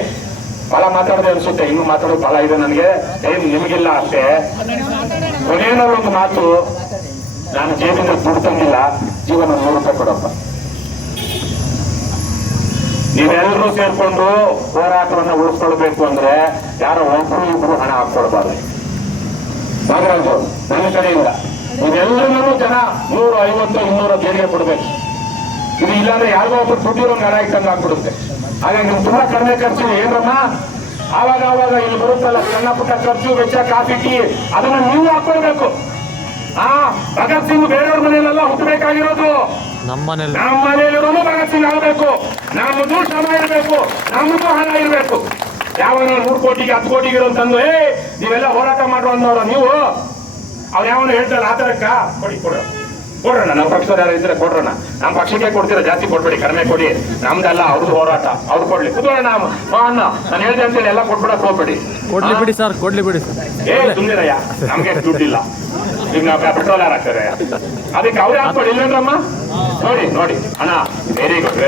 ಬಹಳ ಮಾತಾಡದೆ ಅನ್ಸುತ್ತೆ, ಇನ್ನು ಮಾತಾಡೋದು ಬಹಳ ಇದೆ ನನಗೆ, ಟೈಮ್ ನಿಮಗಿಲ್ಲ ಅಷ್ಟೇ. ಕೊನೆಯಲ್ಲಿ ಒಂದು ಮಾತು, ನಾನು ಜೇಬಿಂದ ದುಡ್ಡು ತಂದಿಲ್ಲ, ಜೀವನ 100 ರೂಪಾಯಿ ಕೊಡಪ್ಪ. ನೀವೆಲ್ಲರೂ ಸೇರ್ಕೊಂಡು ಹೋರಾಟವನ್ನು ಉಳಿಸ್ಕೊಳ್ಬೇಕು ಅಂದ್ರೆ ಯಾರೋ ಒಬ್ರು ಇಬ್ರು ಹಣ ಹಾಕೊಳ್ಬಾರ್ದು. ನಾಗರಾಜು ನನ್ನ ಕಡೆಯಿಂದ ನೀವೆಲ್ಲರೂ ಜನ 150, 200 ದೇಣಿಗೆ ಕೊಡ್ಬೇಕು. ಇದು ಇಲ್ಲಾಂದ್ರೆ ಯಾರಿಗೋ ಒಬ್ರು ದುಡ್ಡಿರೋ ಹಣ ಇಟ್ಟಂಗೆ ಆಗ್ಬಿಡುತ್ತೆ. ಹಾಗಾಗಿ ನೀವು ತುಂಬಾ ಕಡಿಮೆ ಖರ್ಚು ಏನ್ರಮ್ಮ, ಆವಾಗ ಇಲ್ಲಿ ಬರುತ್ತಲ್ಲ ಸಣ್ಣ ಪುಟ್ಟ ಖರ್ಚು ವೆಚ್ಚ, ಕಾಫಿ ಟೀ, ಅದನ್ನ ನೀವು ಹಾಕೊಳ್ಬೇಕು. ಭಗತ್ ಸಿಂಗ್ ಬೇರೆಯವ್ರ ಮನೆಯಲ್ಲೆಲ್ಲ ಹುಟ್ಟಬೇಕಾಗಿರೋದು, ನಮ್ಮ ಮನೆಯಲ್ಲಿರೋನು ಭಗತ್ ಸಿಂಗ್ ಆಗಬೇಕು. ನಮ್ಮದು ಶ್ರಮ ಇರಬೇಕು, ನಮ್ಮದು ಹಣ ಇರಬೇಕು. ಯಾವನ 100 ಕೋಟಿಗೆ 10 ಕೋಟಿಗೆ ಇರೋಂತಂದು ನೀವೆಲ್ಲ ಹೋರಾಟ ಮಾಡುವಂತವ್ರ ನೀವು, ಅವ್ರು ಯಾವನು ಹೇಳ್ತಾರೆ ಆ ತರಕ್ಕ ಕೊಡೋಣ. ನಮ್ಮ ಪಕ್ಷದ ಯಾರು ಇದ್ರೆ ಕೊಡ್ರೋಣ. ನಮ್ಮ ಪಕ್ಷಕ್ಕೆ ಕೊಡ್ತೀರಾ, ಜಾಸ್ತಿ ಕೊಡ್ಬೇಡಿ, ಕಡಿಮೆ ಕೊಡಿ. ನಮ್ದೆಲ್ಲ ಅವ್ರದ್ದು ಹೋರಾಟ, ಅವ್ರು ಕೊಡ್ಲಿ. ಕುತ್ಕೊಳ್ಳೋಣ ನಾನು ಹೇಳ್ದೆ ಅಂತೇಳಿ ಎಲ್ಲ ಕೊಟ್ಬಿಡಕ್ ಹೋಗ್ಬೇಡಿ. ಕೊಡ್ಲಿ ಬಿಡಿ ಸರ್. ಸುಮ್ಮನಿರಯ್ಯ, ನಮ್ಗೆ ದುಡ್ಡಿಲ್ಲ. ಈಗ ನಾವು ಪೆಟ್ರೋಲ್ ಯಾರು ಹಾಕ್ತಾರೆ, ಅದಕ್ಕೆ ಅವ್ರೇ ಹಾಕ್ಬೇಡಿ. ಇಲ್ಲೇನ್ರಮ್ಮ ನೋಡಿ ಅಣ್ಣ, ವೆರಿ ಗುಡ್.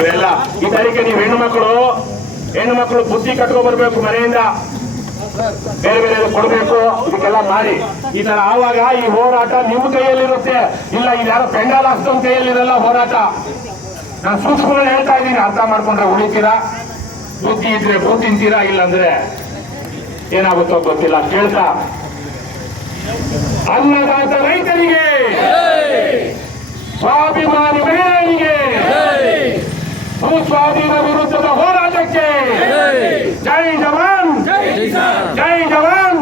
ಇವೆಲ್ಲ ಈ ತಾರೀಕೆ ನೀವು ಹೆಣ್ಣು ಮಕ್ಕಳು ಬುದ್ಧಿ ಕಟ್ಕೊ ಬರ್ಬೇಕು. ಮನೆಯಿಂದ ಬೇರೆ ಕೊಡ್ಬೇಕು. ಇದಕ್ಕೆಲ್ಲ ಮಾಡಿ ಈ ತರ ಆವಾಗ ಈ ಹೋರಾಟ ನಿಮ್ಮ ಕೈಯಲ್ಲಿರುತ್ತೆ. ಇಲ್ಲ ಇದು ಯಾರೋ ಪೆಂಡಾಲ್ ಹಾಕ್ತೋನ್ ಕೈಯಲ್ಲಿರಲ್ಲ ಹೋರಾಟ. ನಾನು ಸೂಕ್ಷ್ಮ ಹೇಳ್ತಾ ಇದ್ದೀನಿ, ಅರ್ಥ ಮಾಡ್ಕೊಂಡ್ರೆ ಉಳಿತೀರಾ. ಬುದ್ಧಿ ಇದ್ರೆ ಬೂ ತಿಂತೀರಾ, ಇಲ್ಲಾಂದ್ರೆ ಏನಾಗುತ್ತೋ ಗೊತ್ತಿಲ್ಲ. ಕೇಳ್ತಾ ಅನ್ನದಾತ ರೈತರಿಗೆ, ಸ್ವಾಭಿಮಾನಿ ಮಹಿಳೆಯರಿಗೆ, ಭೂಸ್ವಾಧೀನ ವಿರುದ್ಧದ ಹೋರಾಟಕ್ಕೆ ಜೈ ಜವಾನ್, ಜೈ ಜವಾನ್,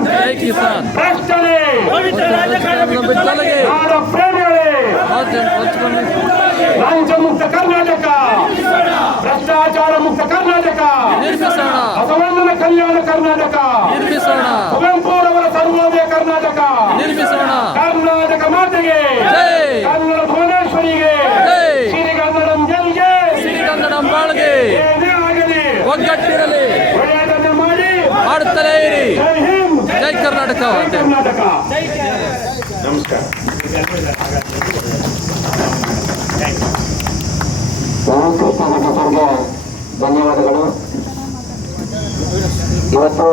ಭ್ರಷ್ಟರೇ, ನಾಡ ಪ್ರೇಮಿಗಳೇ, ಲಂಚ ಮುಕ್ತ ಕರ್ನಾಟಕ, ಭ್ರಷ್ಟಾಚಾರ ಮುಕ್ತ ಕರ್ನಾಟಕ, ಬಸವಣ್ಣನ ಕಲ್ಯಾಣ ಕರ್ನಾಟಕ, ಕುವೆಂಪುರವರ ಸರ್ವೋದಯ ಕರ್ನಾಟಕ, ಕರ್ನಾಟಕ ಮಾತೆಗೆ, ಕನ್ನಡ ಭುವನೇಶ್ವರಿಗೆ, ಶ್ರೀಗನ್ನಡಂ ಗೆಲ್ಗೆ, ಬಾಳ್ಗೆ ಏನೇ ಆಗಲಿ ಒಗ್ಗಟ್ಟಿರಲಿ, ಒಳ್ಳೆಯದನ್ನು ಮಾಡಿ ಮಾಡುತ್ತಲೇ ಇರಿ. ಜೈ ಹಿಂದ್, ಜೈ ಕರ್ನಾಟಕ. ನಮಸ್ಕಾರ. ಧನ್ಯವಾದಗಳು. ಇವತ್ತು